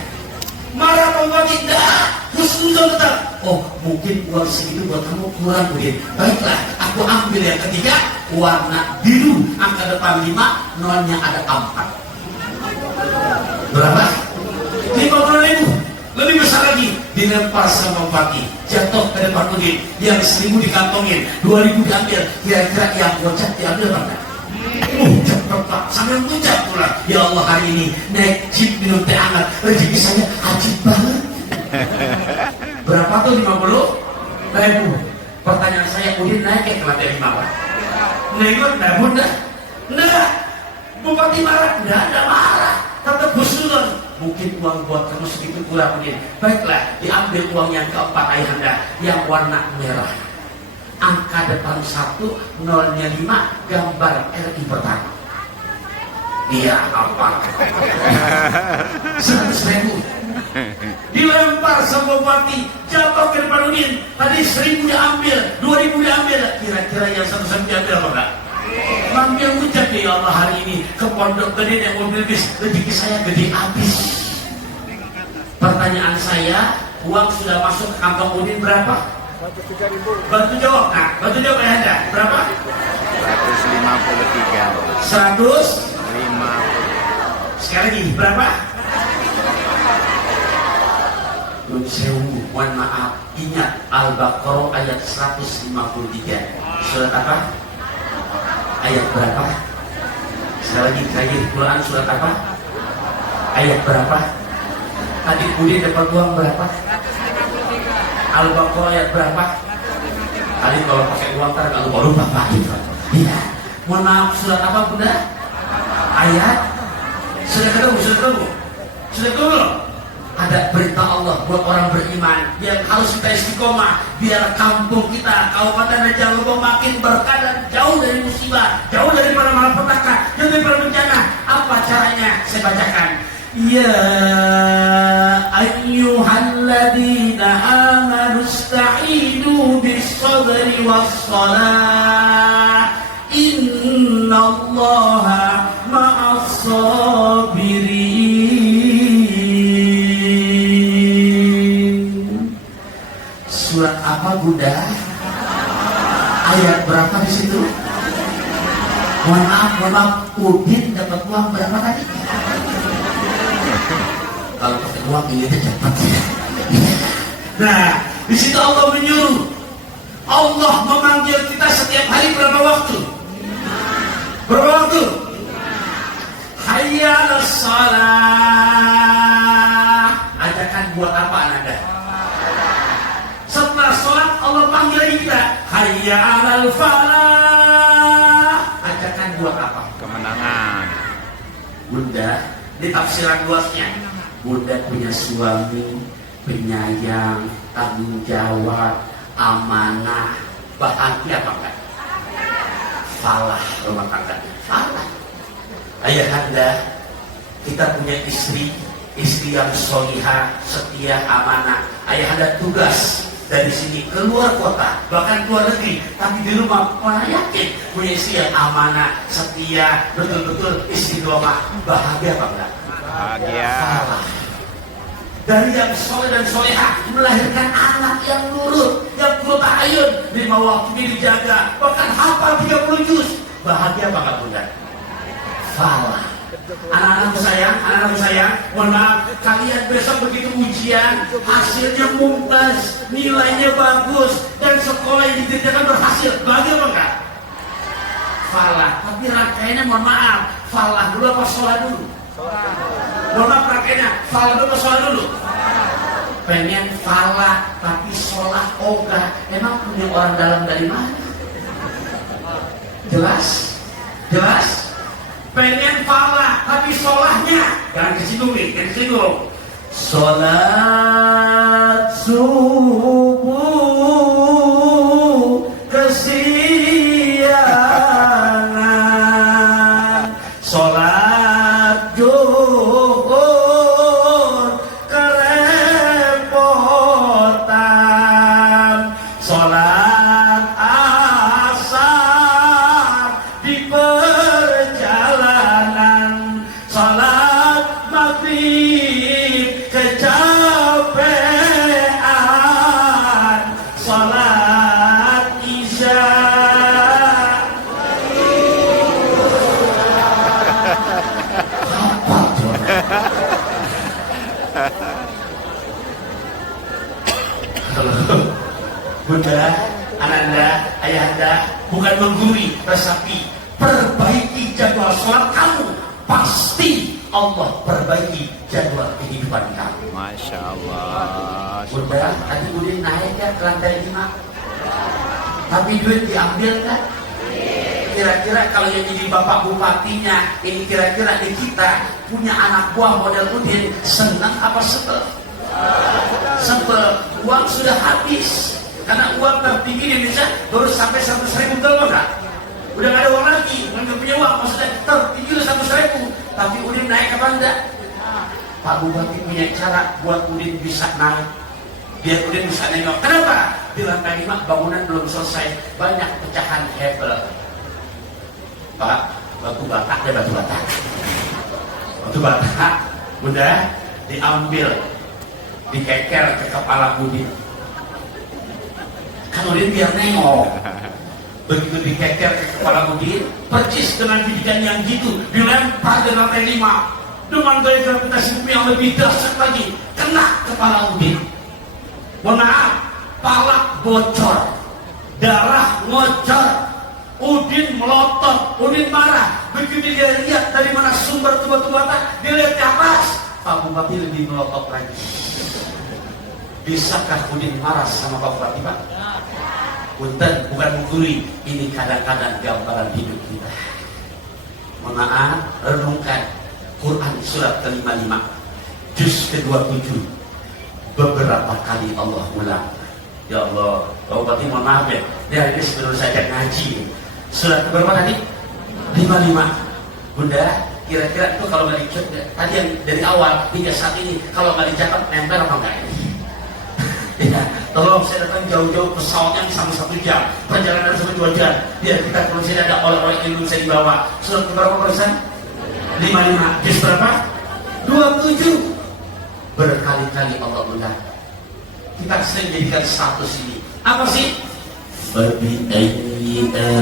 Marah apa tidak? Husnuzon tetap. Oh, mungkin uang segitu buat kamu kurang Udin. Baiklah, aku ambil yang ketiga, warna biru, angka depan 5, nolnya ada 4. Berapa? 50.000. Lebih besar lagi, dilempar sama Fatih, jatuh ke depan Udin, yang 1.000 dikantongin, 2.000 diambil, kira-kira yang gocap diambil apa? Cepet Pak, sambil mengucap pula, ya Allah hari ini naik jeep minum teh hangat, rezeki saya ajib banget. Berapa tuh 50.000? Pertanyaan saya, Udin naik ke lantai 5 Pak? Nengok, nah bunda? Enggak. Bupati marah? Enggak ada marah, tetap husnuzon. Mungkin uang buat kamu segitu kurang Udin. Baiklah, diambil uang yang keempat ayahanda, yang warna merah. Angka depan 1, nolnya 5, gambar RI pertama. Iya apa? 100.000. Dilempar sama Bupati, jatuh ke depan Udin. Tadi 1.000 diambil, 2.000 diambil. Kira-kira yang 100 diambil apa enggak? Ambil ucap ya Allah hari ini ke pondok gede yang mobil bis, rezeki saya gede habis. Pertanyaan saya, uang sudah masuk ke kantong Udin berapa? Bantu jawab, nah, bantu jawab ya Anda. Berapa? 153. 150. Sekali lagi, berapa? Nun sewu, mohon maaf, ingat Al-Baqarah ayat 153. Surat apa? Ayat berapa? Sekali lagi, terakhir Quran surat apa? Ayat berapa? Tadi Udin dapat uang berapa? Al-Baqarah ayat berapa? Tadi kalau pakai uang ntar nggak lupa Pak. Iya. Mohon maaf, surat apa bunda? Ayat. Sudah ketemu. Ada perintah Allah buat orang beriman yang harus kita istiqomah biar kampung kita, Kabupaten Raja Lebong makin berkah dan jauh dari musibah, jauh dari para malapetaka, jauh dari para bencana. Apa caranya? Saya bacakan. Ya ayyuhalladzina amanu ista'inu bis-sabri was-salah innallaha ma'as-sabirin. Surat apa bunda? Ayat berapa di situ? Mohon maaf, Udin dapat uang berapa tadi? Kalau pakai uang ini cepat ya. Nah, di situ Allah menyuruh. Allah memanggil kita setiap hari berapa waktu? Berapa waktu? hayya 'alas shalah. Ajakan buat apa Anda? Setelah sholat Allah panggil lagi kita, hayya 'alal falah. Ajakan buat apa? Kemenangan. Bunda, di tafsiran luasnya, Bunda punya suami penyayang, tanggung jawab, amanah, bahagia apa enggak? Falah rumah tangga, falah. Ayahanda, kita punya istri yang solihah, setia, amanah. Ayahanda tugas dari sini keluar kota, bahkan keluar negeri, tapi di rumah yakin punya istri yang amanah, setia, betul-betul istiqomah. Bahagia apa enggak? Bahagia. Falah. Dari yang soleh dan solehah melahirkan anak yang nurut, yang ayun, 5 waktu dijaga, bahkan hafal 30 juz. Bahagia apa enggak Bunda? Falah. Anak-anakku sayang, mohon maaf, kalian besok begitu ujian, hasilnya mumtaz, nilainya bagus, dan sekolah yang dikerjakan berhasil. Bahagia apa enggak? Falah. Tapi rangkaiannya mohon maaf, falah dulu apa sholat dulu? Mohon maaf rangkaiannya, falah dulu apa sholat dulu? Pengen falah tapi sholat ogah. Emang punya orang dalam dari mana? Jelas? Pengen falah tapi sholahnya jangan kesinggung nih, jangan kesinggung. Sholat subuh kesiangan, sholat zuhur kerepotan, sholat asar di perjalanan, sholat maghrib kecapean, sholat isya. Apa tuh? Bunda, ananda, ayahanda, bukan menggurui, resapi, perbaiki jadwal sholat kamu. Pasti Allah perbaiki jadwal kehidupan kamu. Masya Allah. Bunda, tadi Udin naik ya ke lantai 5, tapi duit diambil kan? Kira-kira kalau yang jadi bapak bupatinya, ini kira-kira di kita punya anak buah model Udin, senang apa sebel? Sebel, uang sudah habis. Karena uang tertinggi di Indonesia baru sampai 100.000, betul nggak? Udah nggak ada uang lagi, nggak punya uang, maksudnya tertinggi udah 100.000. Tapi Udin naik apa enggak? Pak Bupati punya cara buat Udin bisa naik, biar Udin bisa nengok. Kenapa? Di lantai 5 bangunan belum selesai, banyak pecahan hebel. Pak, batu bata, ada batu bata. Batu bata, Bunda, diambil, dikeker ke kepala Udin. Kan Udin biar nengok. Begitu dikeker ke kepala Udin, percis dengan bidikan yang gitu, dilempar di lantai 5 dengan gaya gravitasi bumi yang lebih dahsyat lagi, kena kepala Udin. Mohon maaf, palak bocor, darah ngocor, Udin melotot, Udin marah. Begitu dia lihat dari mana sumber batu bata, dia lihat di atas, Pak Bupati lebih melotot lagi. Bisakah Udin marah sama Pak Bupati, Pak? Punten, bukan menggurui, ini kadang-kadang gambaran hidup kita. Mohon maaf, renungkan Quran surat ke-55, juz ke-27. Beberapa kali Allah ulang. Ya Allah, Pak Bupati mohon maaf ya, dia ini sebelum saya ngaji. Surat berapa tadi? 55. Bunda, kira-kira itu kalau nggak dicat, tadi yang dari awal hingga saat ini, kalau nggak dicatat, nempel apa enggak ini? Ya, tolong saya datang jauh-jauh pesawatnya sampai 1 jam, perjalanan sampai 2 jam, biar kita kalau sini ada oleh-oleh ilmu saya dibawa. Surat berapa persen? 55. Juz berapa? 27. Berkali-kali Allah ulang. Kita sering jadikan status ini. Apa sih? Fabi'ayyi ala'i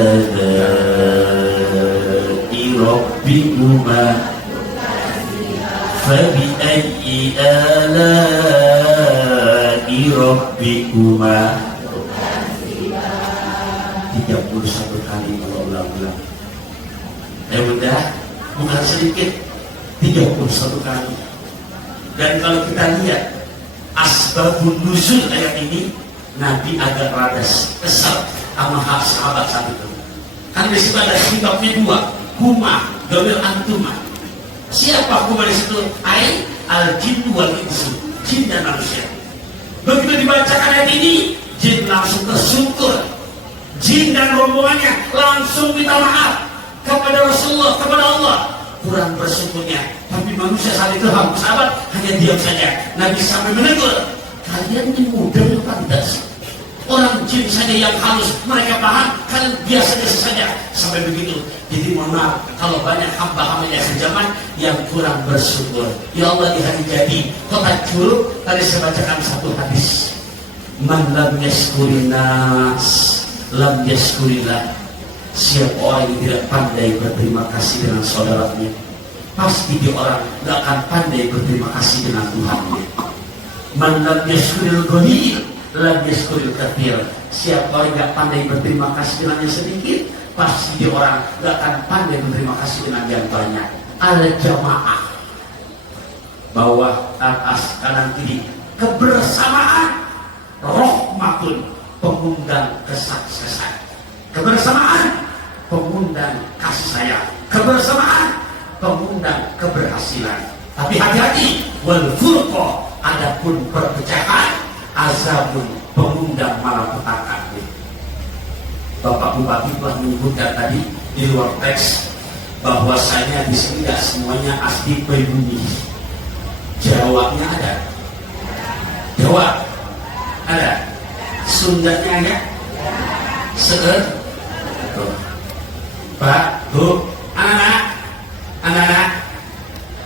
rabbikuma Fabi'ayyi ala'i rabbikuma 31 kali Allah ulang-ulang. Bunda, bukan sedikit, 31 kali. Dan kalau kita lihat asbabun nuzul ayat ini, Nabi agak rada kesal sama sahabat saat itu. Kan di situ ada kitabnya dua, huma gawil antuma. Siapa huma di situ? Ai al jin wal insu, jin dan manusia. Begitu dibacakan ayat ini, jin langsung tersungkur. Jin dan rombongannya langsung minta maaf kepada Rasulullah, kepada Allah. Kurang bersyukurnya, tapi manusia saat itu sahabat hanya diam saja. Nabi sampai menegur, kalian ini mudah apa tidak sih? Orang jin saja yang halus mereka paham, kalian biasa-biasa saja. Sampai begitu. Jadi mohon maaf kalau banyak hamba-hamba yang sejaman yang kurang bersyukur. Ya Allah, di hari jadi kota Curug tadi saya bacakan satu hadis, man lam yashkurin nas lam yashkurillah. Siapa orang yang tidak pandai berterima kasih dengan saudaranya, pasti dia orang tidak akan pandai berterima kasih dengan Tuhannya. Man lam yashkuril ghani lam yashkuril katsir. Siapa orang yang tidak pandai berterima kasih dengan yang sedikit, pasti dia orang tidak akan pandai berterima kasih dengan yang banyak. Al-jamaah, bawah, atas, kanan, kiri, kebersamaan, rahmatun, pengundang kesuksesan. Kebersamaan pengundang kasih sayang, kebersamaan pengundang keberhasilan. Tapi hati-hati, wal furqa, adapun perpecahan, azabun, pengundang malapetaka. Bapak Bupati telah menyebutkan tadi di luar teks bahwasanya di sini tidak semuanya asli pribumi. Jawabnya ada, Jawa ada, Sundanya ada, Pak, Bu, anak-anak,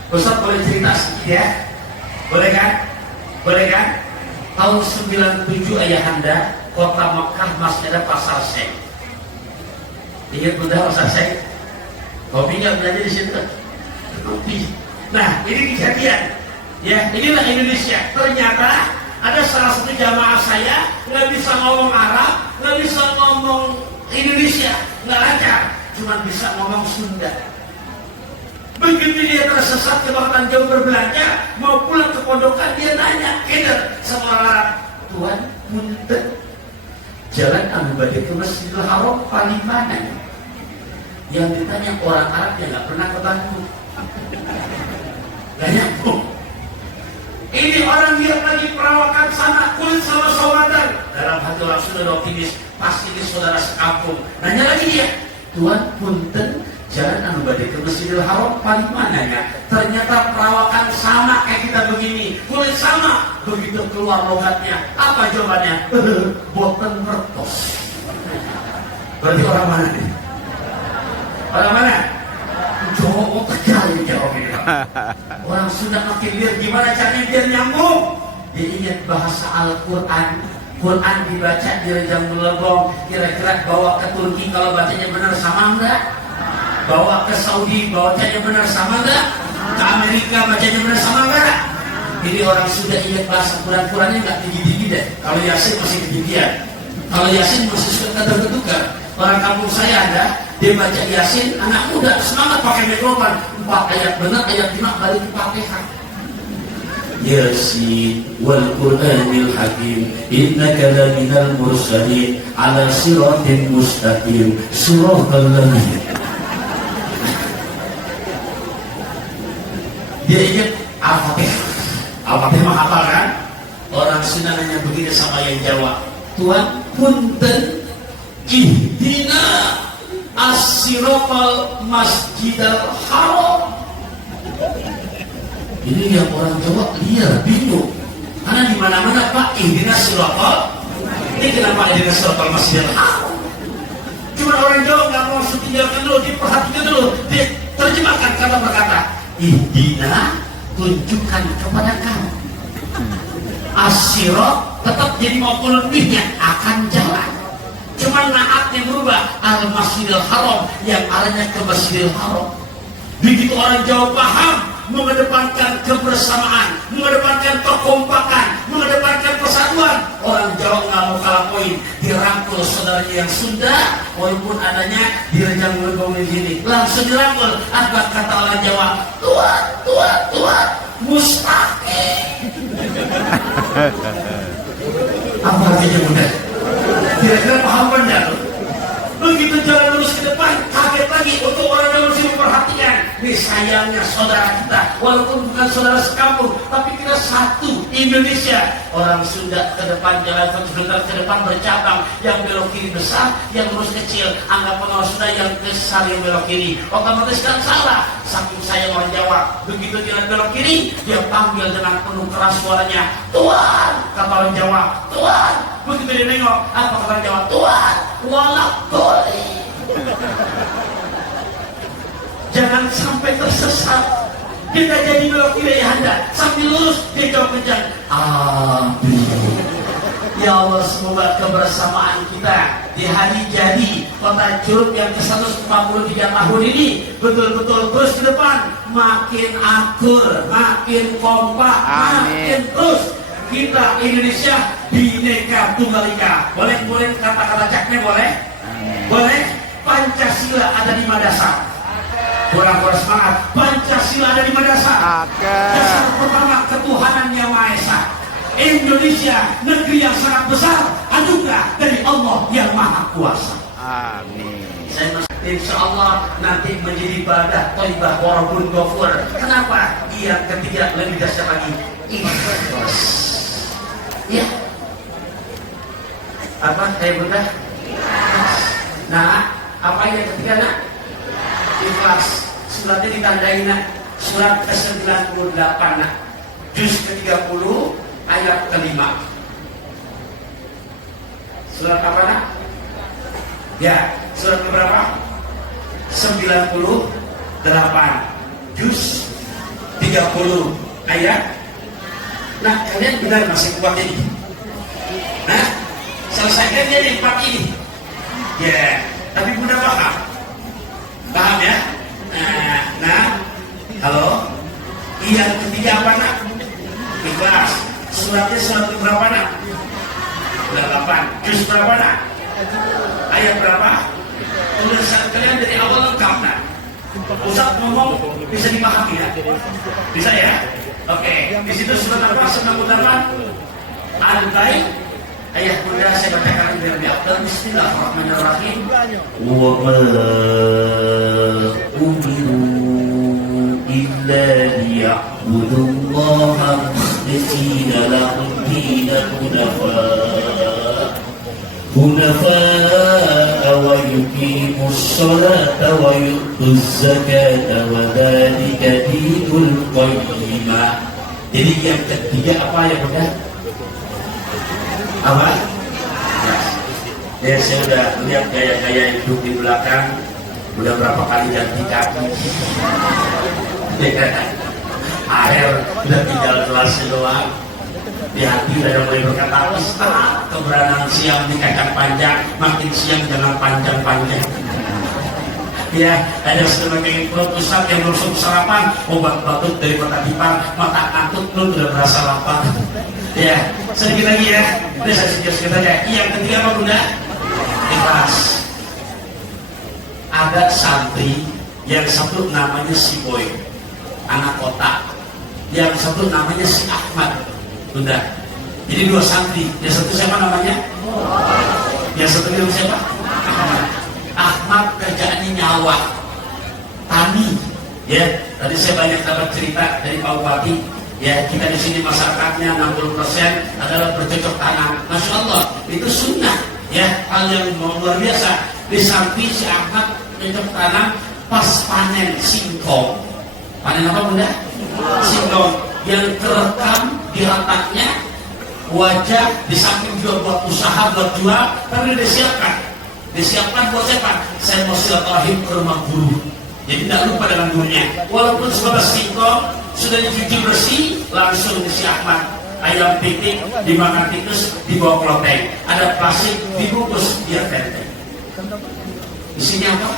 Ustaz boleh cerita sedikit ya? Boleh kan? Boleh kan? Tahun 97 ayahanda, kota Mekah masih ada pasar Syekh. Ingat bunda pasar Syekh? Kopi nggak belajar di situ? Kopi. Nah, ini kejadian. Ya, inilah Indonesia. Ternyata ada salah satu jamaah saya nggak bisa ngomong Arab, nggak bisa ngomong Indonesia, nggak lancar, cuma bisa ngomong Sunda. Begitu dia tersesat ke Bangkalan jauh berbelanja, mau pulang ke pondokan, dia nanya, keder sama orang, Tuhan, punten, jalan anu bade ke Masjidil Haram paling mana? Yang ditanya orang Arab yang nggak pernah ke Bandung, nggak nyambung. Ini orang lihat lagi perawakan sana, kulit sama saudara. Dalam hati orang sudah optimis, pasti ini saudara sekampung. Nanya lagi dia, Tuhan punten, jalan anu bade ke Masjidil Haram paling mana ya? Ternyata perawakan sama kayak kita begini, kulit sama. Begitu keluar logatnya, apa jawabannya? Boten mertos. Berarti orang mana nih? Orang mana? Jawa Tegal jawabnya. Orang Sunda makin lihat gimana caranya biar nyambung. Dia ingat bahasa Al-Quran. Quran dibaca di Rejang Melebong, kira-kira bawa ke Turki kalau bacanya benar sama enggak? Bawa ke Saudi bacanya benar sama enggak? Ke Amerika bacanya benar sama enggak? Jadi orang sudah ingat bahasa Quran-Qurannya enggak tinggi-tinggi deh. Kalau Yasin masih ketinggian, kalau Yasin masih suka tertukar. Orang kampung saya ada, dia baca Yasin, anak muda semangat pakai mikrofon, 4 ayat benar, ayat 5 balik ke Fatihah. Yasin wal Qur'anil Hakim innaka laminal mursalin ala siratin mustaqim siratal ladzina. Dia ingat Al-Fatihah. Al-Fatihah mah hafal kan? Orang Sunda nanya begini sama yang Jawa, Tuhan punten ihdina as-siratal masjidal haram. Ini yang orang Jawa liar, bingung. Karena di mana-mana Pak ihdina siratal. Ini kenapa ihdina siratal masjidal haram? Cuma orang Jawa nggak mau tinggalkan dulu, diperhatikan dulu, diterjemahkan kata berkata, ihdina, tunjukkan kepada kamu. As-sirat tetap jadi maupun lebihnya akan jalan. Cuma naatnya berubah, al-masjidil haram yang arahnya ke Masjidil Haram. Begitu orang Jawa paham, mengedepankan kebersamaan, mengedepankan kekompakan, mengedepankan persatuan. Orang Jawa nggak mau kalah poin, dirangkul saudaranya yang Sunda, walaupun adanya di Rejang Legong di sini, langsung dirangkul. Apa kata orang Jawa? Tuan, mustaqim. Apa artinya Bunda? Kira-kira paham benar? Begitu jalan lurus ke depan, kaget lagi untuk orang yang mesti memperhatikan. Ini sayangnya saudara kita, walaupun bukan saudara sekampung, tapi kita satu Indonesia. Orang Sunda ke depan jalan sebentar ke depan bercabang, yang belok kiri besar, yang lurus kecil. Anggapan orang Sunda yang besar yang belok kiri, otomatis kan salah. Saking sayang orang Jawa, begitu jalan belok kiri, dia panggil dengan penuh keras suaranya, Tuan, kata orang Jawa, Tuan. Begitu dia nengok, apa kata orang Jawa? Tuan, walak goli. Jangan sampai tersesat. Kita jadi belok kiri Anda, sambil lurus dia jawab kencang, amin. Ya Allah, semoga kebersamaan kita di hari jadi Kota Curug yang ke-143 tahun ini betul-betul terus ke depan, makin akur, makin kompak, makin terus. Kita Indonesia Bhinneka Tunggal Ika. Boleh kata-kata caknya boleh? Boleh? Pancasila ada 5 dasar. Kurang semangat. Pancasila ada 5 dasar. Dasar pertama, ketuhanan yang Maha Esa. Indonesia negeri yang sangat besar, anugerah dari Allah yang Maha Kuasa. Amin. Saya insya Allah nanti menjadi ibadah Thaibah walaupun ghafur. Kenapa? Yang ketiga lebih dasar lagi, ikhlas. Ya. Apa saya Bunda? Nah, apa yang ketiga nak? Ikhlas. Suratnya ditandai nak. Surat ke-98 nak. Juz ke-30 ayat ke-5. Surat apa nak? Ya, surat berapa? 98. Juz 30 ayat. Nah, kalian benar masih kuat ini. Nah, selesaikan dia di 4 ini. Ya, tapi mudah paham. Paham ya? Nah, halo. Yang ketiga apa nak? Ikhlas. Suratnya surat berapa nak? 8. Juz berapa nak? Ayat berapa? Tulisan kalian dari awal lengkap nak. Ustaz ngomong bisa dipahami ya? Bisa ya? Oke, di situ surat apa? 98. Al-Baik. Ayah Bunda saya bacakan biar diapel. Bismillahirrahmanirrahim. Wa ma umiru illa liya'budullaha mukhlishina lahu dinan hunafa wa yuqimus salata wa yu'tuz zakata wa dzalika dinul qayyimah. Jadi yang ketiga apa ya Bunda? Apa? Ya saya udah lihat gaya-gaya hidup di belakang, udah berapa kali ganti kaki. Akhir udah tinggal kelasnya doang. Di hati udah mulai berkata, keberadaan siang di kacang panjang, makin siang jangan panjang-panjang. Ya, ada sebagai pusat yang belum sarapan, obat batuk dari kota Dipar, mata kantuk lu udah berasa lapar. Ya, sedikit lagi ya. Udah saya sedikit aja. Yang ketiga apa Bunda? Ikhlas. Ada santri yang satu namanya si Boy, anak kota. Yang satu namanya si Ahmad, Bunda. Jadi 2 santri. Yang satu siapa namanya? Yang satu namanya siapa? Ahmad. Ahmad kerjaannya nyawah, tani. Ya, tadi saya banyak dapat cerita dari Pak Bupati. Ya, kita di sini masyarakatnya 60% adalah bercocok tanam. Masya Allah, itu sunnah. Ya, hal yang luar biasa. Di samping si Ahmad bercocok tanam pas panen singkong. Panen apa Bunda? Singkong yang terekam di letaknya wajah, di samping juga buat usaha, buat jual, tapi disiapkan buat siapa? Saya mau silaturahim ke rumah guru. Jadi tidak lupa dengan gurunya. Walaupun sebatas singkong sudah dicuci bersih, langsung di si Ahmad. Ayam pitik dimakan tikus, dibawa kelopeng. Ada plastik dibungkus biar tenteng. Isinya apa?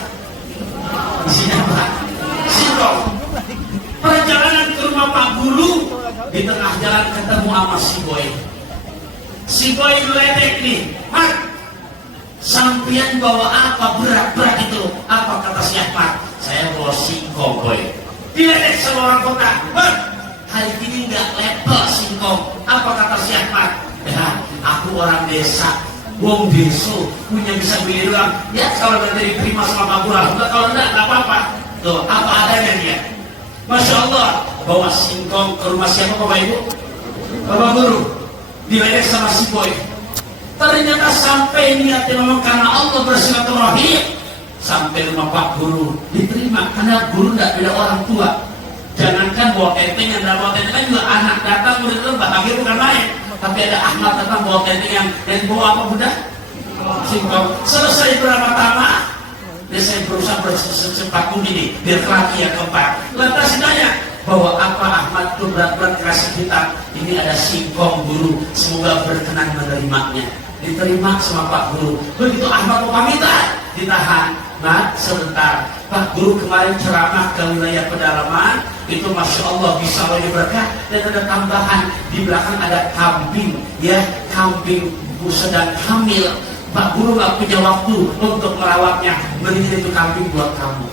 Isinya apa? Singkong. Perjalanan ke rumah Pak Guru, di tengah jalan ketemu sama si Boy. Si Boy geledek nih, Mat, sampian bawa apa berat-berat itu? Apa kata si Ahmad? Saya bawa singkong, Boy. Diledek sama orang kota, Mat, hari ini nggak level singkong. Apa kata si Ahmad? Ya, aku orang desa, wong deso, punya bisa beli doang. Ya kalau nanti diterima sama Pak Guru, kalau enggak apa-apa. Tuh, apa adanya dia. Masya Allah, bawa singkong ke rumah siapa Bapak Ibu? Bapak Guru. Diledek sama si Boy. Ternyata sampai niatnya memang karena Allah bersilaturahim. Sampai rumah Pak Guru diterima karena guru tidak beda orang tua. Jangankan bawa tenteng, yang bawa tenteng kan juga anak datang murid itu bahagia bukan main. Tapi ada Ahmad datang bawa tenteng yang bawa apa bunda? Singkong. Selesai pertama, dia saya berusaha bersecepat mungkin nih, biar lagi yang keempat. Lantas ditanya, bahwa apa Ahmad itu berat-berat kasih kita. Ini ada singkong Guru, semoga berkenan menerimanya. Diterima sama Pak Guru. Begitu Ahmad mau pamitan, ditahan. Nah, sebentar. Pak Guru kemarin ceramah ke wilayah pedalaman, itu Masya Allah bisa lebih berkah. Dan ada tambahan, di belakang ada kambing, ya, kambing sedang hamil. Pak Guru gak punya waktu untuk merawatnya. Beliin itu kambing buat kamu.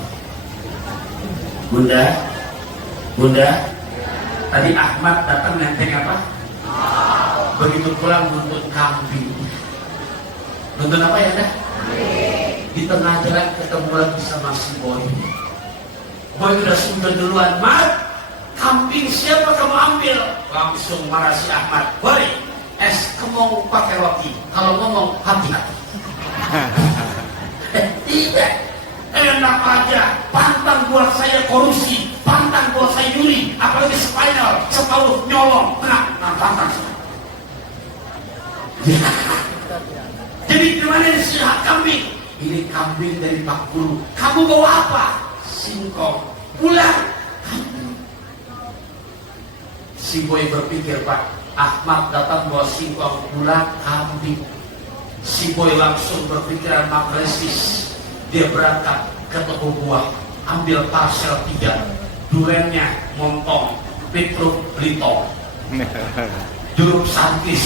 Bunda, tadi Ahmad datang nenteng apa? Begitu pulang nuntun kambing. Nuntun apa ya dah? Di tengah jalan ketemu lagi sama si Boy. Boy udah sudah duluan, Mat, kambing siapa kamu ambil? Langsung marah si Ahmad. Boy, kamu mau pakai roti? Kalau ngomong hati-hati. Tidak, enak aja. Pantang buat saya korupsi, pantang buat saya nyuri, apalagi Spanyol, separuh nyolong. Pantang. Jadi gimana ini si kambing? Ini kambing dari Pak Guru. Kamu bawa apa? Singkong. Pulang. Si Boy berpikir, Pak, Ahmad datang bawa singkong, pulang kambing. Si Boy langsung berpikiran magnesis. Dia berangkat ke toko buah, ambil parcel 3, durennya montong, beetroot belitong, jeruk santis,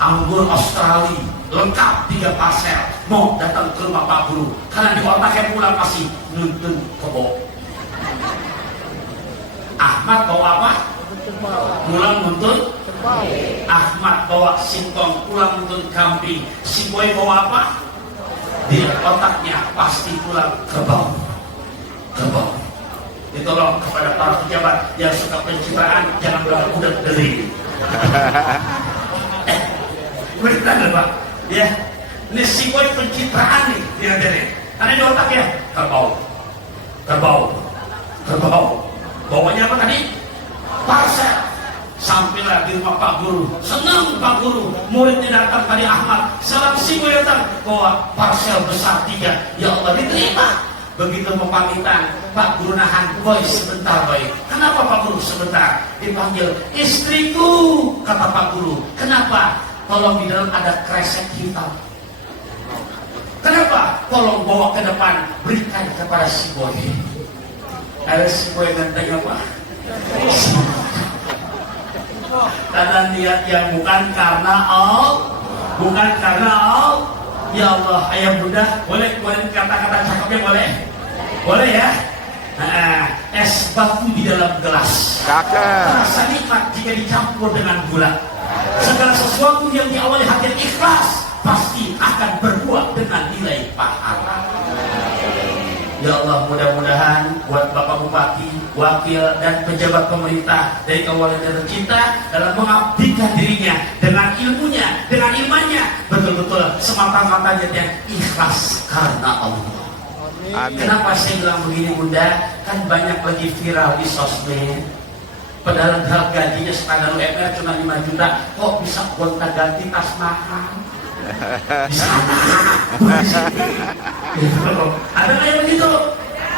anggur Australia, lengkap 3 parcel. Mau datang ke rumah Pak Guru, karena di otaknya pulang masih nuntun kebo. Ahmad bawa apa? Pulang nuntun. Ahmad bawa singkong, pulang nuntun kambing. Si Boy bawa apa? Di otaknya pasti pulang kerbau. Ditolong kepada para pejabat yang suka pencitraan, jangan berlaku budak deri. Benar Pak? Ya, ini si Boy pencitraan nih, diajarin. Karena di otaknya kerbau. Bawanya apa tadi? Parcel. Sampailah di rumah Pak Guru. Senang Pak Guru, muridnya datang tadi Ahmad. Salam si Boy datang, bawa parcel besar 3. Ya Allah, diterima. Begitu pemamitan, Pak Guru nahan, Boy sebentar Boy. Kenapa Pak Guru sebentar? Dipanggil, istriku, kata Pak Guru. Kenapa? Tolong di dalam ada kresek hitam. Kenapa? Tolong bawa ke depan, berikan kepada si Boy. Ada si Boy ganteng apa? Karena niat yang bukan karena Allah. Ya Allah, ayah bunda, boleh kata-kata cakepnya boleh ya. Es batu di dalam gelas, rasa nikmat jika dicampur dengan gula. Segala sesuatu yang diawali hati yang ikhlas pasti akan berbuah dengan nilai pahala. Ya Allah, mudah-mudahan buat Bapak Bupati, wakil dan pejabat pemerintah dari Kabupaten tercinta dalam mengabdikan dirinya dengan ilmunya, dengan imannya, betul-betul semata-mata yang ikhlas karena Allah. Amin. Kenapa saya bilang begini Bunda? Kan banyak lagi viral di sosmed. Padahal gajinya standar UMR cuma 5 juta, kok bisa gonta-ganti tas mahal? Di sana, ada nggak yang begitu?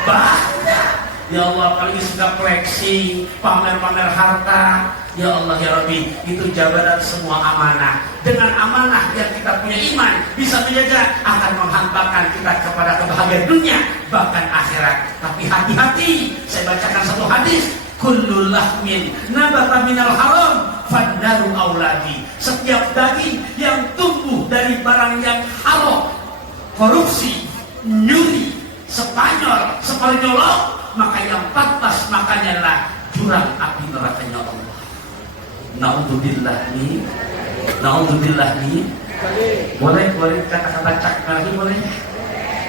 Banyak. Ya Allah, apalagi suka flexing, pamer-pamer harta. Ya Allah ya Rabbi, itu jabatan semua amanah. Dengan amanah yang kita punya iman bisa menjaga, akan menghantarkan kita kepada kebahagiaan dunia bahkan akhirat. Tapi hati-hati, saya bacakan satu hadis. kullu lahmin nabata minal haram fannaru auladi. Setiap daging yang tumbuh dari barang yang haram, korupsi, nyuri, Spanyol, maka yang pantas makannya lah jurang api nerakanya Allah. Naudzubillah nih. Boleh kata-kata cak lagi boleh.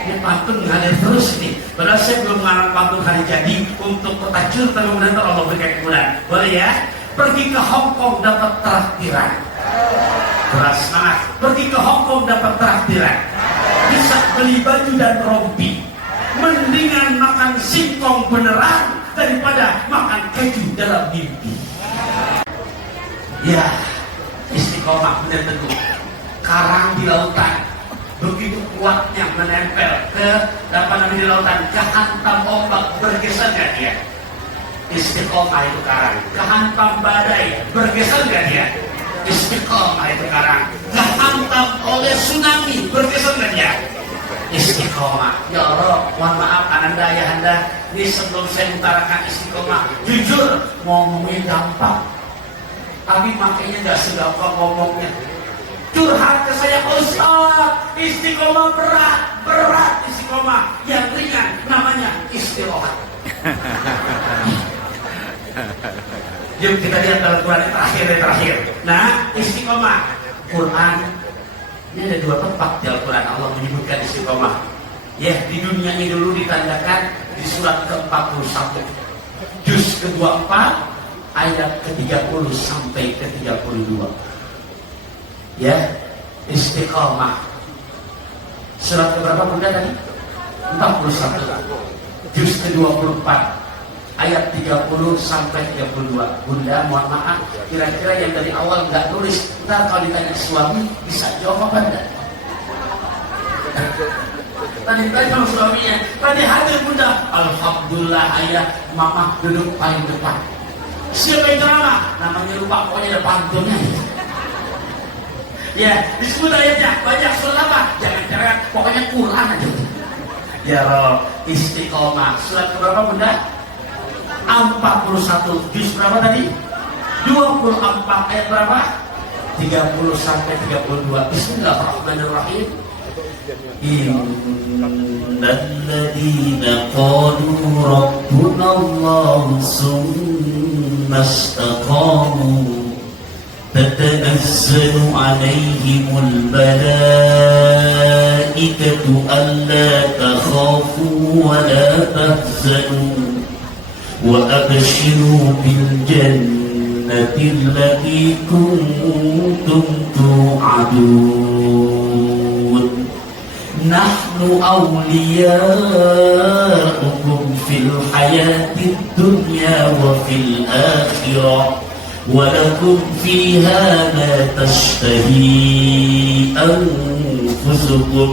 Ini pantun ngalir terus nih. Padahal saya belum ngarang pantun hari jadi untuk kota Curta, kemudian Allah berikan kemudahan. Boleh ya? Pergi ke Hongkong dapat traktiran. Keras semangat. Pergi ke Hongkong dapat traktiran. Bisa beli baju dan rompi. Mendingan makan singkong beneran daripada makan keju dalam mimpi. Ya, istiqomah benar teguh. Karang di lautan begitu kuatnya menempel ke di lautan, kehantam ombak bergeser gak dia? Istiqomah itu karang. Kehantam badai bergeser gak dia? Istiqomah itu karang. Kehantam oleh tsunami bergeser gak dia? Istiqomah. Ya Allah, mohon maaf ananda ayahanda, ini sebelum saya utarakan istiqomah, jujur ngomongnya gampang, tapi makanya gak segampang ngomongnya. Curhat ke saya, Ustaz, istiqomah berat istiqomah. Yang ringan namanya istirahat. Yuk kita lihat dalam Quran terakhir. Nah, istiqomah Quran ini ada 2 tempat di Al-Quran Allah menyebutkan istiqomah. Ya, di dunia ini dulu ditandakan di surat ke-41, juz ke-24, ayat ke-30 sampai ke-32. Ya, istiqomah. Surat keberapa bunda tadi? 41, juz ke-24, ayat 30 sampai 32. Bunda mohon maaf, kira-kira yang dari awal nggak tulis, ntar kalau ditanya suami bisa jawab apa enggak? Tadi sama suaminya, tadi hadir bunda, alhamdulillah ayah, mama duduk paling depan. Siapa yang ceramah? Namanya lupa, pokoknya ada pantunnya. Ya, disebut ayatnya, banyak surat apa? Jangan pokoknya Quran aja. Ya Rob, istiqomah. Surat keberapa bunda? 41, juz berapa tadi? 24, ayat berapa? 30 sampai 32. Bismillahirrahmanirrahim. Innalladzina qalu rabbunallahu summa istaqamu tatanazzalu alaihimul malaikatu alla takhafu wa la tahzanu وأبشروا بالجنة التي كنتم توعدون نحن أولياؤكم في الحياة الدنيا وفي الآخرة ولكم فيها ما تشتهي أنفسكم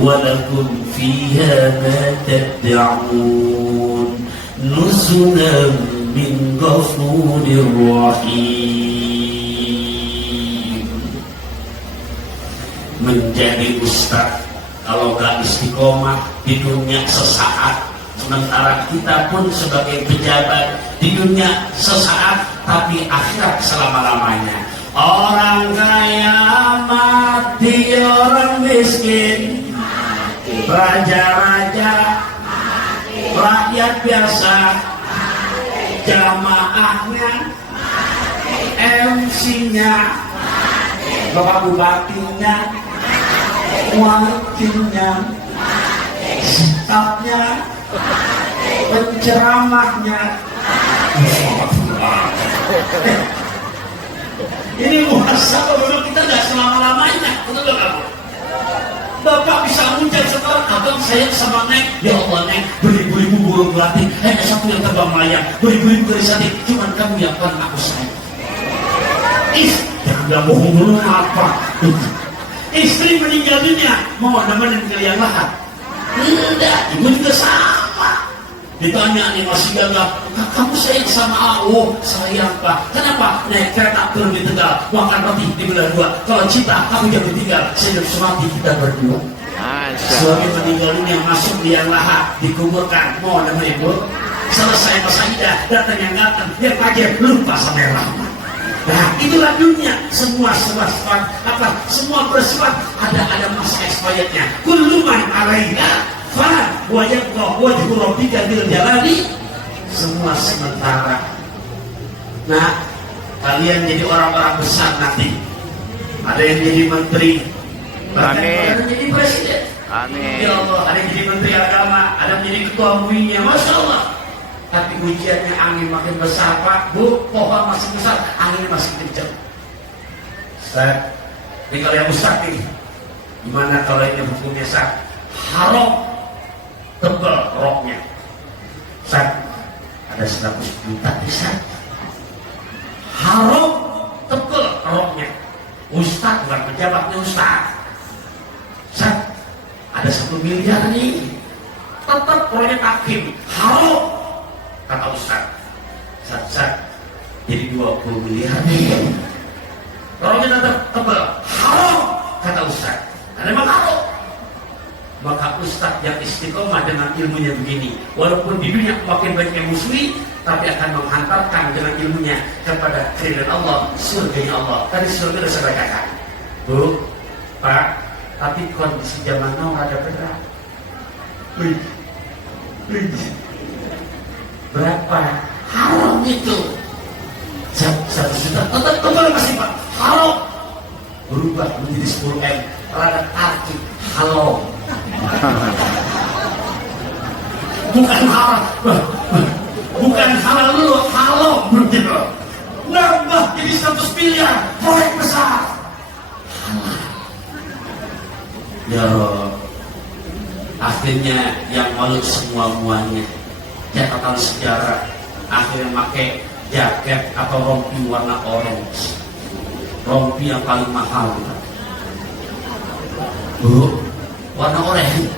ولكم فيها ما تدعون نزلا من غفور رحيم. Menjadi ustaz kalau gak istiqomah di dunia sesaat, sementara kita pun sebagai pejabat di dunia sesaat, tapi akhirat selama-lamanya. Orang kaya mati, orang miskin mati, raja-raja, rakyat biasa, jamaahnya, MC-nya, bapak bupatinya, wakilnya, stafnya, penceramahnya. Ini muhasabah dulu, kita nggak selama-lamanya, betul nggak? Bapak bisa ngucap sekarang, abang sayang sama Neng, ya Allah Neng, beribu-ribu burung melati, hanya satu yang terbang melayang, beribu-ribu garis hati, cuman kamu yang paling aku sayang. Jangan bilang bohong dulu apa? Istri meninggal dunia, mau nemenin kalian lahat? Enggak, ibu juga sama. Ditanya nih masih gagap, kamu sayang sama aku? Sayang Pak. Kenapa? Naik kereta turun di Tegal, makan roti di bulan 2. Kalau cinta, aku jangan tinggal. Saya semati kita berdua. Suami meninggal ini yang masuk di yang lahat, dikuburkan. Mau nemenin Bu? selesai masa idah, datang yang pagi lupa sama yang lama. Nah, itulah dunia. Semua bersifat ada masa expirednya. Kullu man 'alaiha fan wa yabqa wajhu rabbika dzil jalali. Semua sementara. Nah, kalian jadi orang-orang besar nanti. Ada yang jadi menteri, bahkan ada yang jadi presiden. Amin. Ya Allah, ada yang jadi menteri agama, ada yang jadi ketua MUI-nya, masya Allah. Tapi ujiannya angin makin besar, Pak, Bu, pohon masih besar, angin masih kencang. Ustaz, ini kalau yang Ustaz nih, gimana kalau ini hukumnya Ustaz? Haram, tebal roknya. Ustaz, ada 100 juta Ustaz. Haram, tebal roknya. Ustaz, bukan pejabatnya Ustaz. Ustaz, ada 1 miliar nih, tetap proyek hakim. Haram, kata Ustaz, jadi 20 miliar nih. Roknya tetap tebal. Haram, kata Ustaz. Ada memang haram. Maka Ustaz yang istiqomah dengan ilmunya begini, walaupun di dunia makin banyak yang musuhi, tapi akan menghantarkan dengan ilmunya kepada keridhaan Allah, surganya Allah. Tadi surga sudah saya katakan, Bu, Pak, tapi kondisi zaman now ada berat. Berapa? Haram itu. 1 juta tetap kembali masih Pak. Haram. Berubah menjadi 10 M. Rada tarkib. Halal. Bukan haram. Bukan halal dulu, halal begitu. Nambah jadi 100 miliar, proyek besar. Halal. Ya Rob, akhirnya yang malu semua-muanya. Catatan sejarah, akhirnya pakai jaket atau rompi warna orange. Rompi yang paling mahal. Bu, warna orange.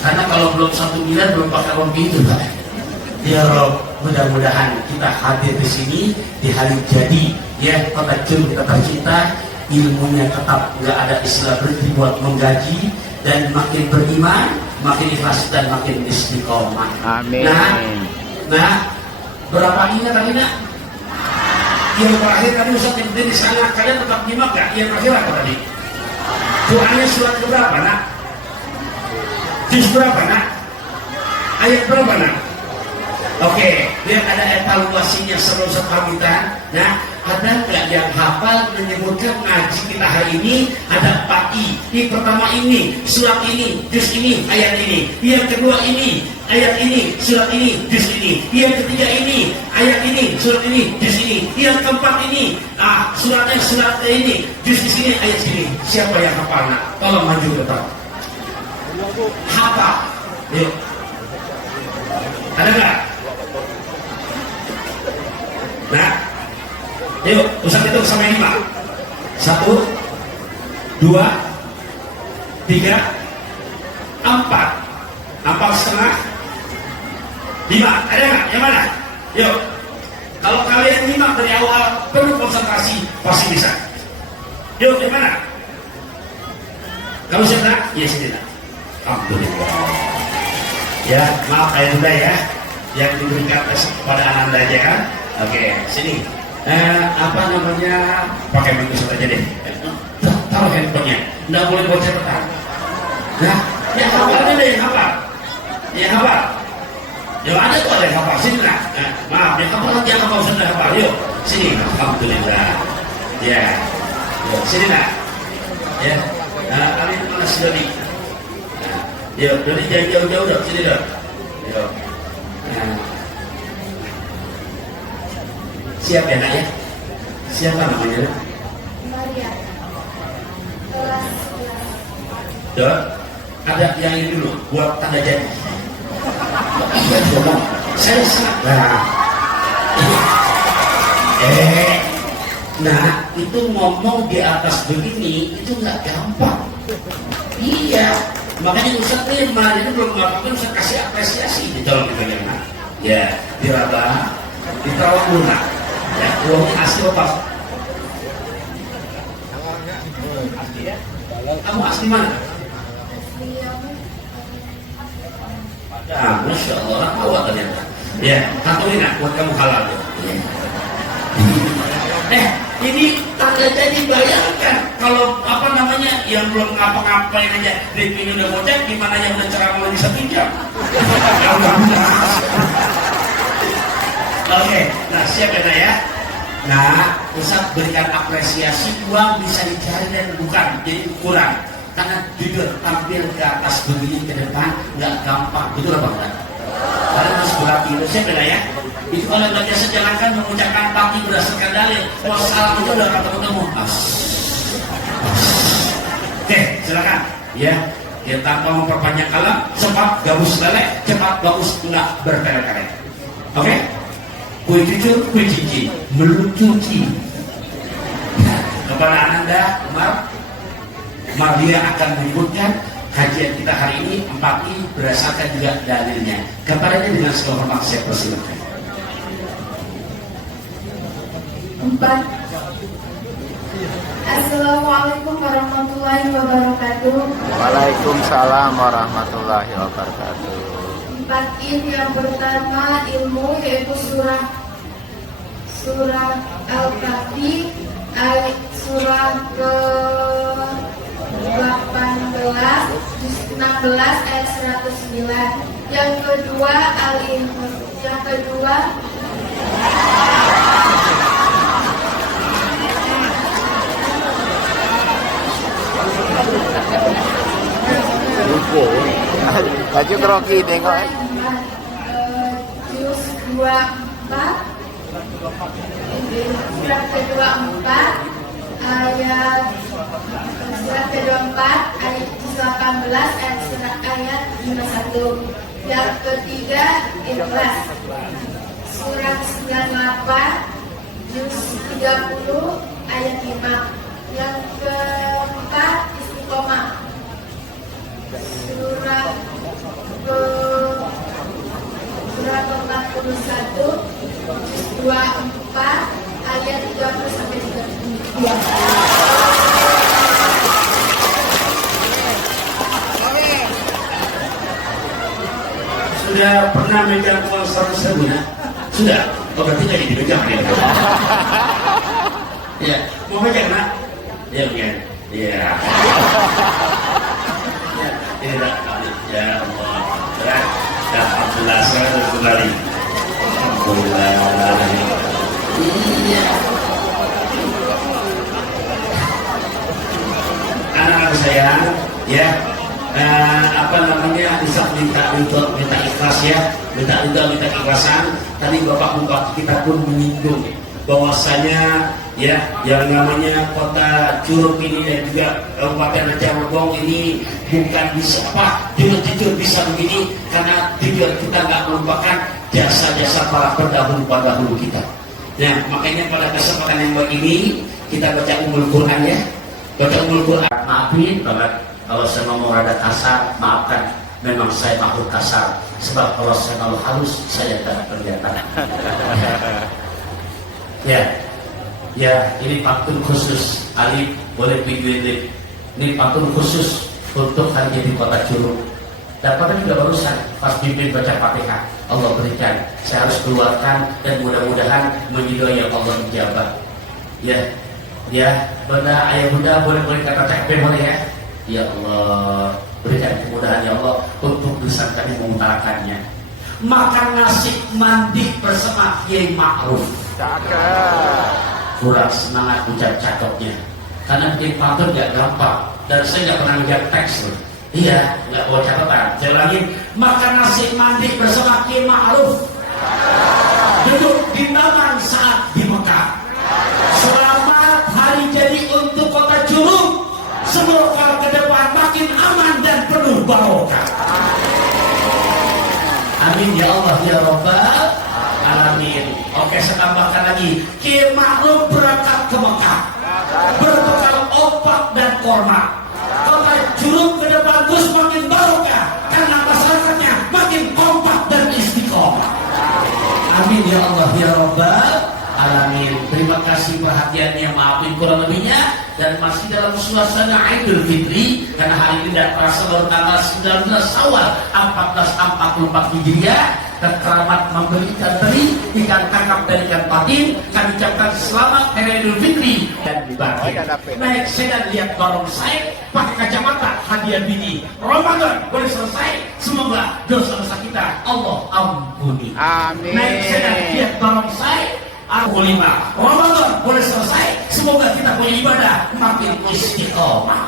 Karena kalau belum 1 miliar belum pakai rompi itu, Pak. Ya Rob, mudah-mudahan kita hadir di sini di hari jadi, ya kota Jum kita tercinta, ilmunya tetap nggak ada istilah berhenti buat menggaji, dan makin beriman, makin ikhlas dan makin istiqomah. Amin. Nah, berapa ini tadi nak? Yang terakhir tadi Ustaz yang di sana, kalian tetap nyimak gak? Yang terakhir apa tadi? Doanya surat berapa nak? Juz berapa nak? Ayat berapa nak? Oke, lihat ada evaluasinya seluruh kita. Nah, ada nggak yang hafal menyebutkan ngaji kita hari ini ada 4I. Ini pertama ini, surat ini, juz ini, ayat ini. Yang kedua ini, ayat ini, surat ini, juz ini. Yang ketiga ini, ayat ini, surat ini, juz ini. Yang keempat ini, surat ini, juz di sini, ayat sini. Siapa yang hafal nak? Tolong maju ke depan. Hafal. Yuk. Ada nggak? Nah, yuk, Ustaz itu sampai 5. 1, 2, 3, 4. 4 setengah, 5. Ada nggak? Yang mana? Yuk. Kalau kalian nyimak dari awal, perlu konsentrasi, pasti bisa. Yuk, yang mana? Kamu siapa? Iya, sini nak. Alhamdulillah. Ya, maaf ayah bunda ya, yang diberikan kepada Ananda aja kan. Oke, sini. Apa namanya? Pakai Microsoft aja deh. Taruh handphonenya. Nggak boleh bawa catatan. Nah, yang hafal aja deh, yang hafal. Yang hafal. Yang ada tuh ada yang hafal. Sini lah. Nah, maaf, yang hafal lagi yang hafal sudah hafal. Yuk, sini. Alhamdulillah. Ya. Yuk, sini lah. Ya. Nah, kalian mana si Dodi? Nah, yuk, Dodi jangan jauh-jauh dong. Sini dong. Yuk. Nah. Siapa ya nak ya? Siapa namanya? Maria. Kelas. Dok, ada yang ini dulu buat tanda jadi. Iya dong, saya salah. Nah itu ngomong di atas begini itu nggak gampang. Iya, makanya Ustaz terima, ini belum ngapain Ustaz kasih apresiasi di dalam kita yang ya diraba, ditaruh lunak. Ya, uangnya asli apa? Asli ya? Kamu asli mana? Asli yang Masya Allah, orang tua ternyata. Ya, satuin nak buat kamu halal. Ini tanda jadi bayangkan kalau apa namanya yang belum ngapa-ngapain aja ini udah bocah, gimana yang udah ceramah lagi 1 jam? Ya udah. Oke, nah siap ya. Nah, Ustaz berikan apresiasi, uang bisa dicari dan bukan jadi ukuran. Karena jujur tampil ke atas begini ke depan nggak gampang, betul apa enggak? Karena harus berarti itu siap ya. Itu kalau belajar sejalankan mengucapkan pagi berdasarkan dalil. Kalau salam itu udah ketemu. Oke, silakan. Ya, kita tanpa memperpanjang kalam, cepat gabus balik, cepat bagus enggak bertele-tele. Oke? Kue jujur, kue cincin, melucuci. Kepada Ananda, Umar dia akan menyebutkan kajian kita hari ini empati berdasarkan juga dalilnya. Kepadanya dengan segala hormat saya persilakan. 4. Assalamualaikum warahmatullahi wabarakatuh. Waalaikumsalam warahmatullahi wabarakatuh. 4 yang pertama ilmu yaitu surah Al-Kahfi ayat surah ke 18 juz 16 ayat 109. Yang kedua Al-Imran. Yang kedua Lupa. Baju keroki tengok. Juz 24 surat ke-24 ayat surat ke-24 ayat 18 ayat 51. Yang ketiga Ikhlas surat 98 juz 30 ayat 5. Yang keempat Istiqomah surat ke-41 juz 24 ayat 30 sampai 32. Sudah pernah megang uang 100.000 ya? Sudah? Oh berarti jadi dipegang ya? Ya, mau pegang nak? Ya mungkin. Ya. Ini tak? Ya Allah. Ya, alhamdulillah saya kembali. Alhamdulillah. Iya. Anak-anak sayang, ya. Apa namanya bisa minta ikhlas ya, minta ikhlasan. Tadi Bapak Bupati kita pun menyinggung bahwasanya ya yang namanya kota Curug ini dan juga Kabupaten Rejang Lebong ini bukan bisa jujur bisa begini karena jujur kita nggak melupakan jasa-jasa para pendahulu kita. Nah makanya pada kesempatan yang baik ini kita baca Ummul Quran ya, baca Ummul Quran. Maafin banget kalau saya ngomong rada kasar, maafkan. Memang saya makhluk kasar. Sebab kalau saya kalau halus, saya tak kelihatan. Ya, ini pantun khusus. Alif boleh pinggir lip. Ini pantun khusus untuk hari di Kota Curug. Dapatnya juga barusan pas pimpin baca Fatihah. Allah berikan. Saya harus keluarkan dan mudah-mudahan menyidoi yang Allah ijabah. Ya, benda ayah bunda boleh kata cekpe boleh ya. Ya Allah, berikan kemudahan ya Allah untuk bisa kami mengutarakannya. Makan nasi mandi bersama Kiai Ma'ruf. Kurang semangat ucap cakepnya. Karena bikin pantun gak gampang. Dan saya gak pernah lihat teks loh. Iya, gak bawa catatan. Saya ulangi, makan nasi mandi bersama Kiai Ma'ruf. Duduk di taman saat di Mekah. Selamat hari jadi untuk Kota Curug. Semoga ke depan makin aman dan penuh barokah. Amin ya Allah ya Rabbal Alamin. Oke, saya tambahkan lagi. Kiai Ma'ruf berangkat ke Mekah berbekal opak dan korma. Kota Curug ke depan terus makin barokah karena masyarakatnya makin kompak dan istiqomah. Amin ya Allah ya Rabbal Alamin. Terima kasih perhatiannya, maafin kurang lebihnya, dan masih dalam suasana Idul Fitri karena hari ini tidak terasa baru tanggal 19 Syawal 1444 Hijriah. Dan keramat memberi ikan teri, ikan kakap dan ikan patin. Kami ucapkan selamat Hari Idul Fitri dan dibagi. Naik sedan lihat dorong saya, pakai kacamata hadiah bini. Ramadan boleh selesai, semoga dosa-dosa kita Allah ampuni. Amin. Naik sedan lihat dorong saya, aku 5. Ramadan boleh selesai, semoga kita punya ibadah makin istiqomah.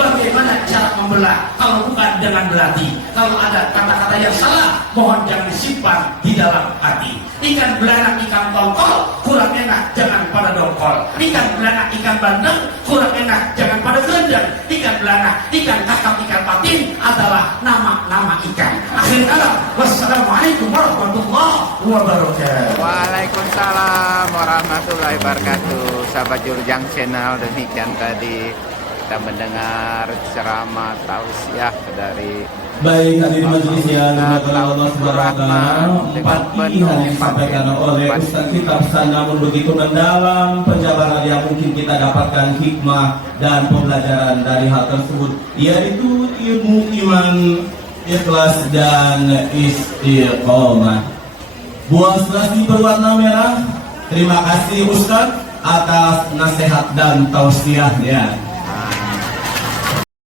Bagaimana cara membelah kalau bukan dengan belati? Kalau ada kata-kata yang salah, mohon jangan disimpan di dalam hati. Ikan belanak, ikan tongkol, kurang enak jangan pada dongkol. Ikan belanak, ikan bandeng, kurang enak jangan pada gerendeng. Ikan belanak, ikan kakap, ikan patin adalah nama-nama ikan. Akhir kalam, wassalamualaikum warahmatullahi wabarakatuh. Waalaikumsalam warahmatullahi wabarakatuh. Sahabat Jurujang Channel, demikian tadi kita mendengar ceramah tausiah dari Baik, hadirin majelis yang dimuliakan Allah Subhanahu wa taala, 4 pilihan yang disampaikan oleh Ustaz kita pesan namun begitu mendalam penjabaran yang mungkin kita dapatkan hikmah dan pembelajaran dari hal tersebut, yaitu ilmu iman, ikhlas dan istiqomah. Buah selasi berwarna merah. Terima kasih Ustaz atas nasihat dan tausiahnya.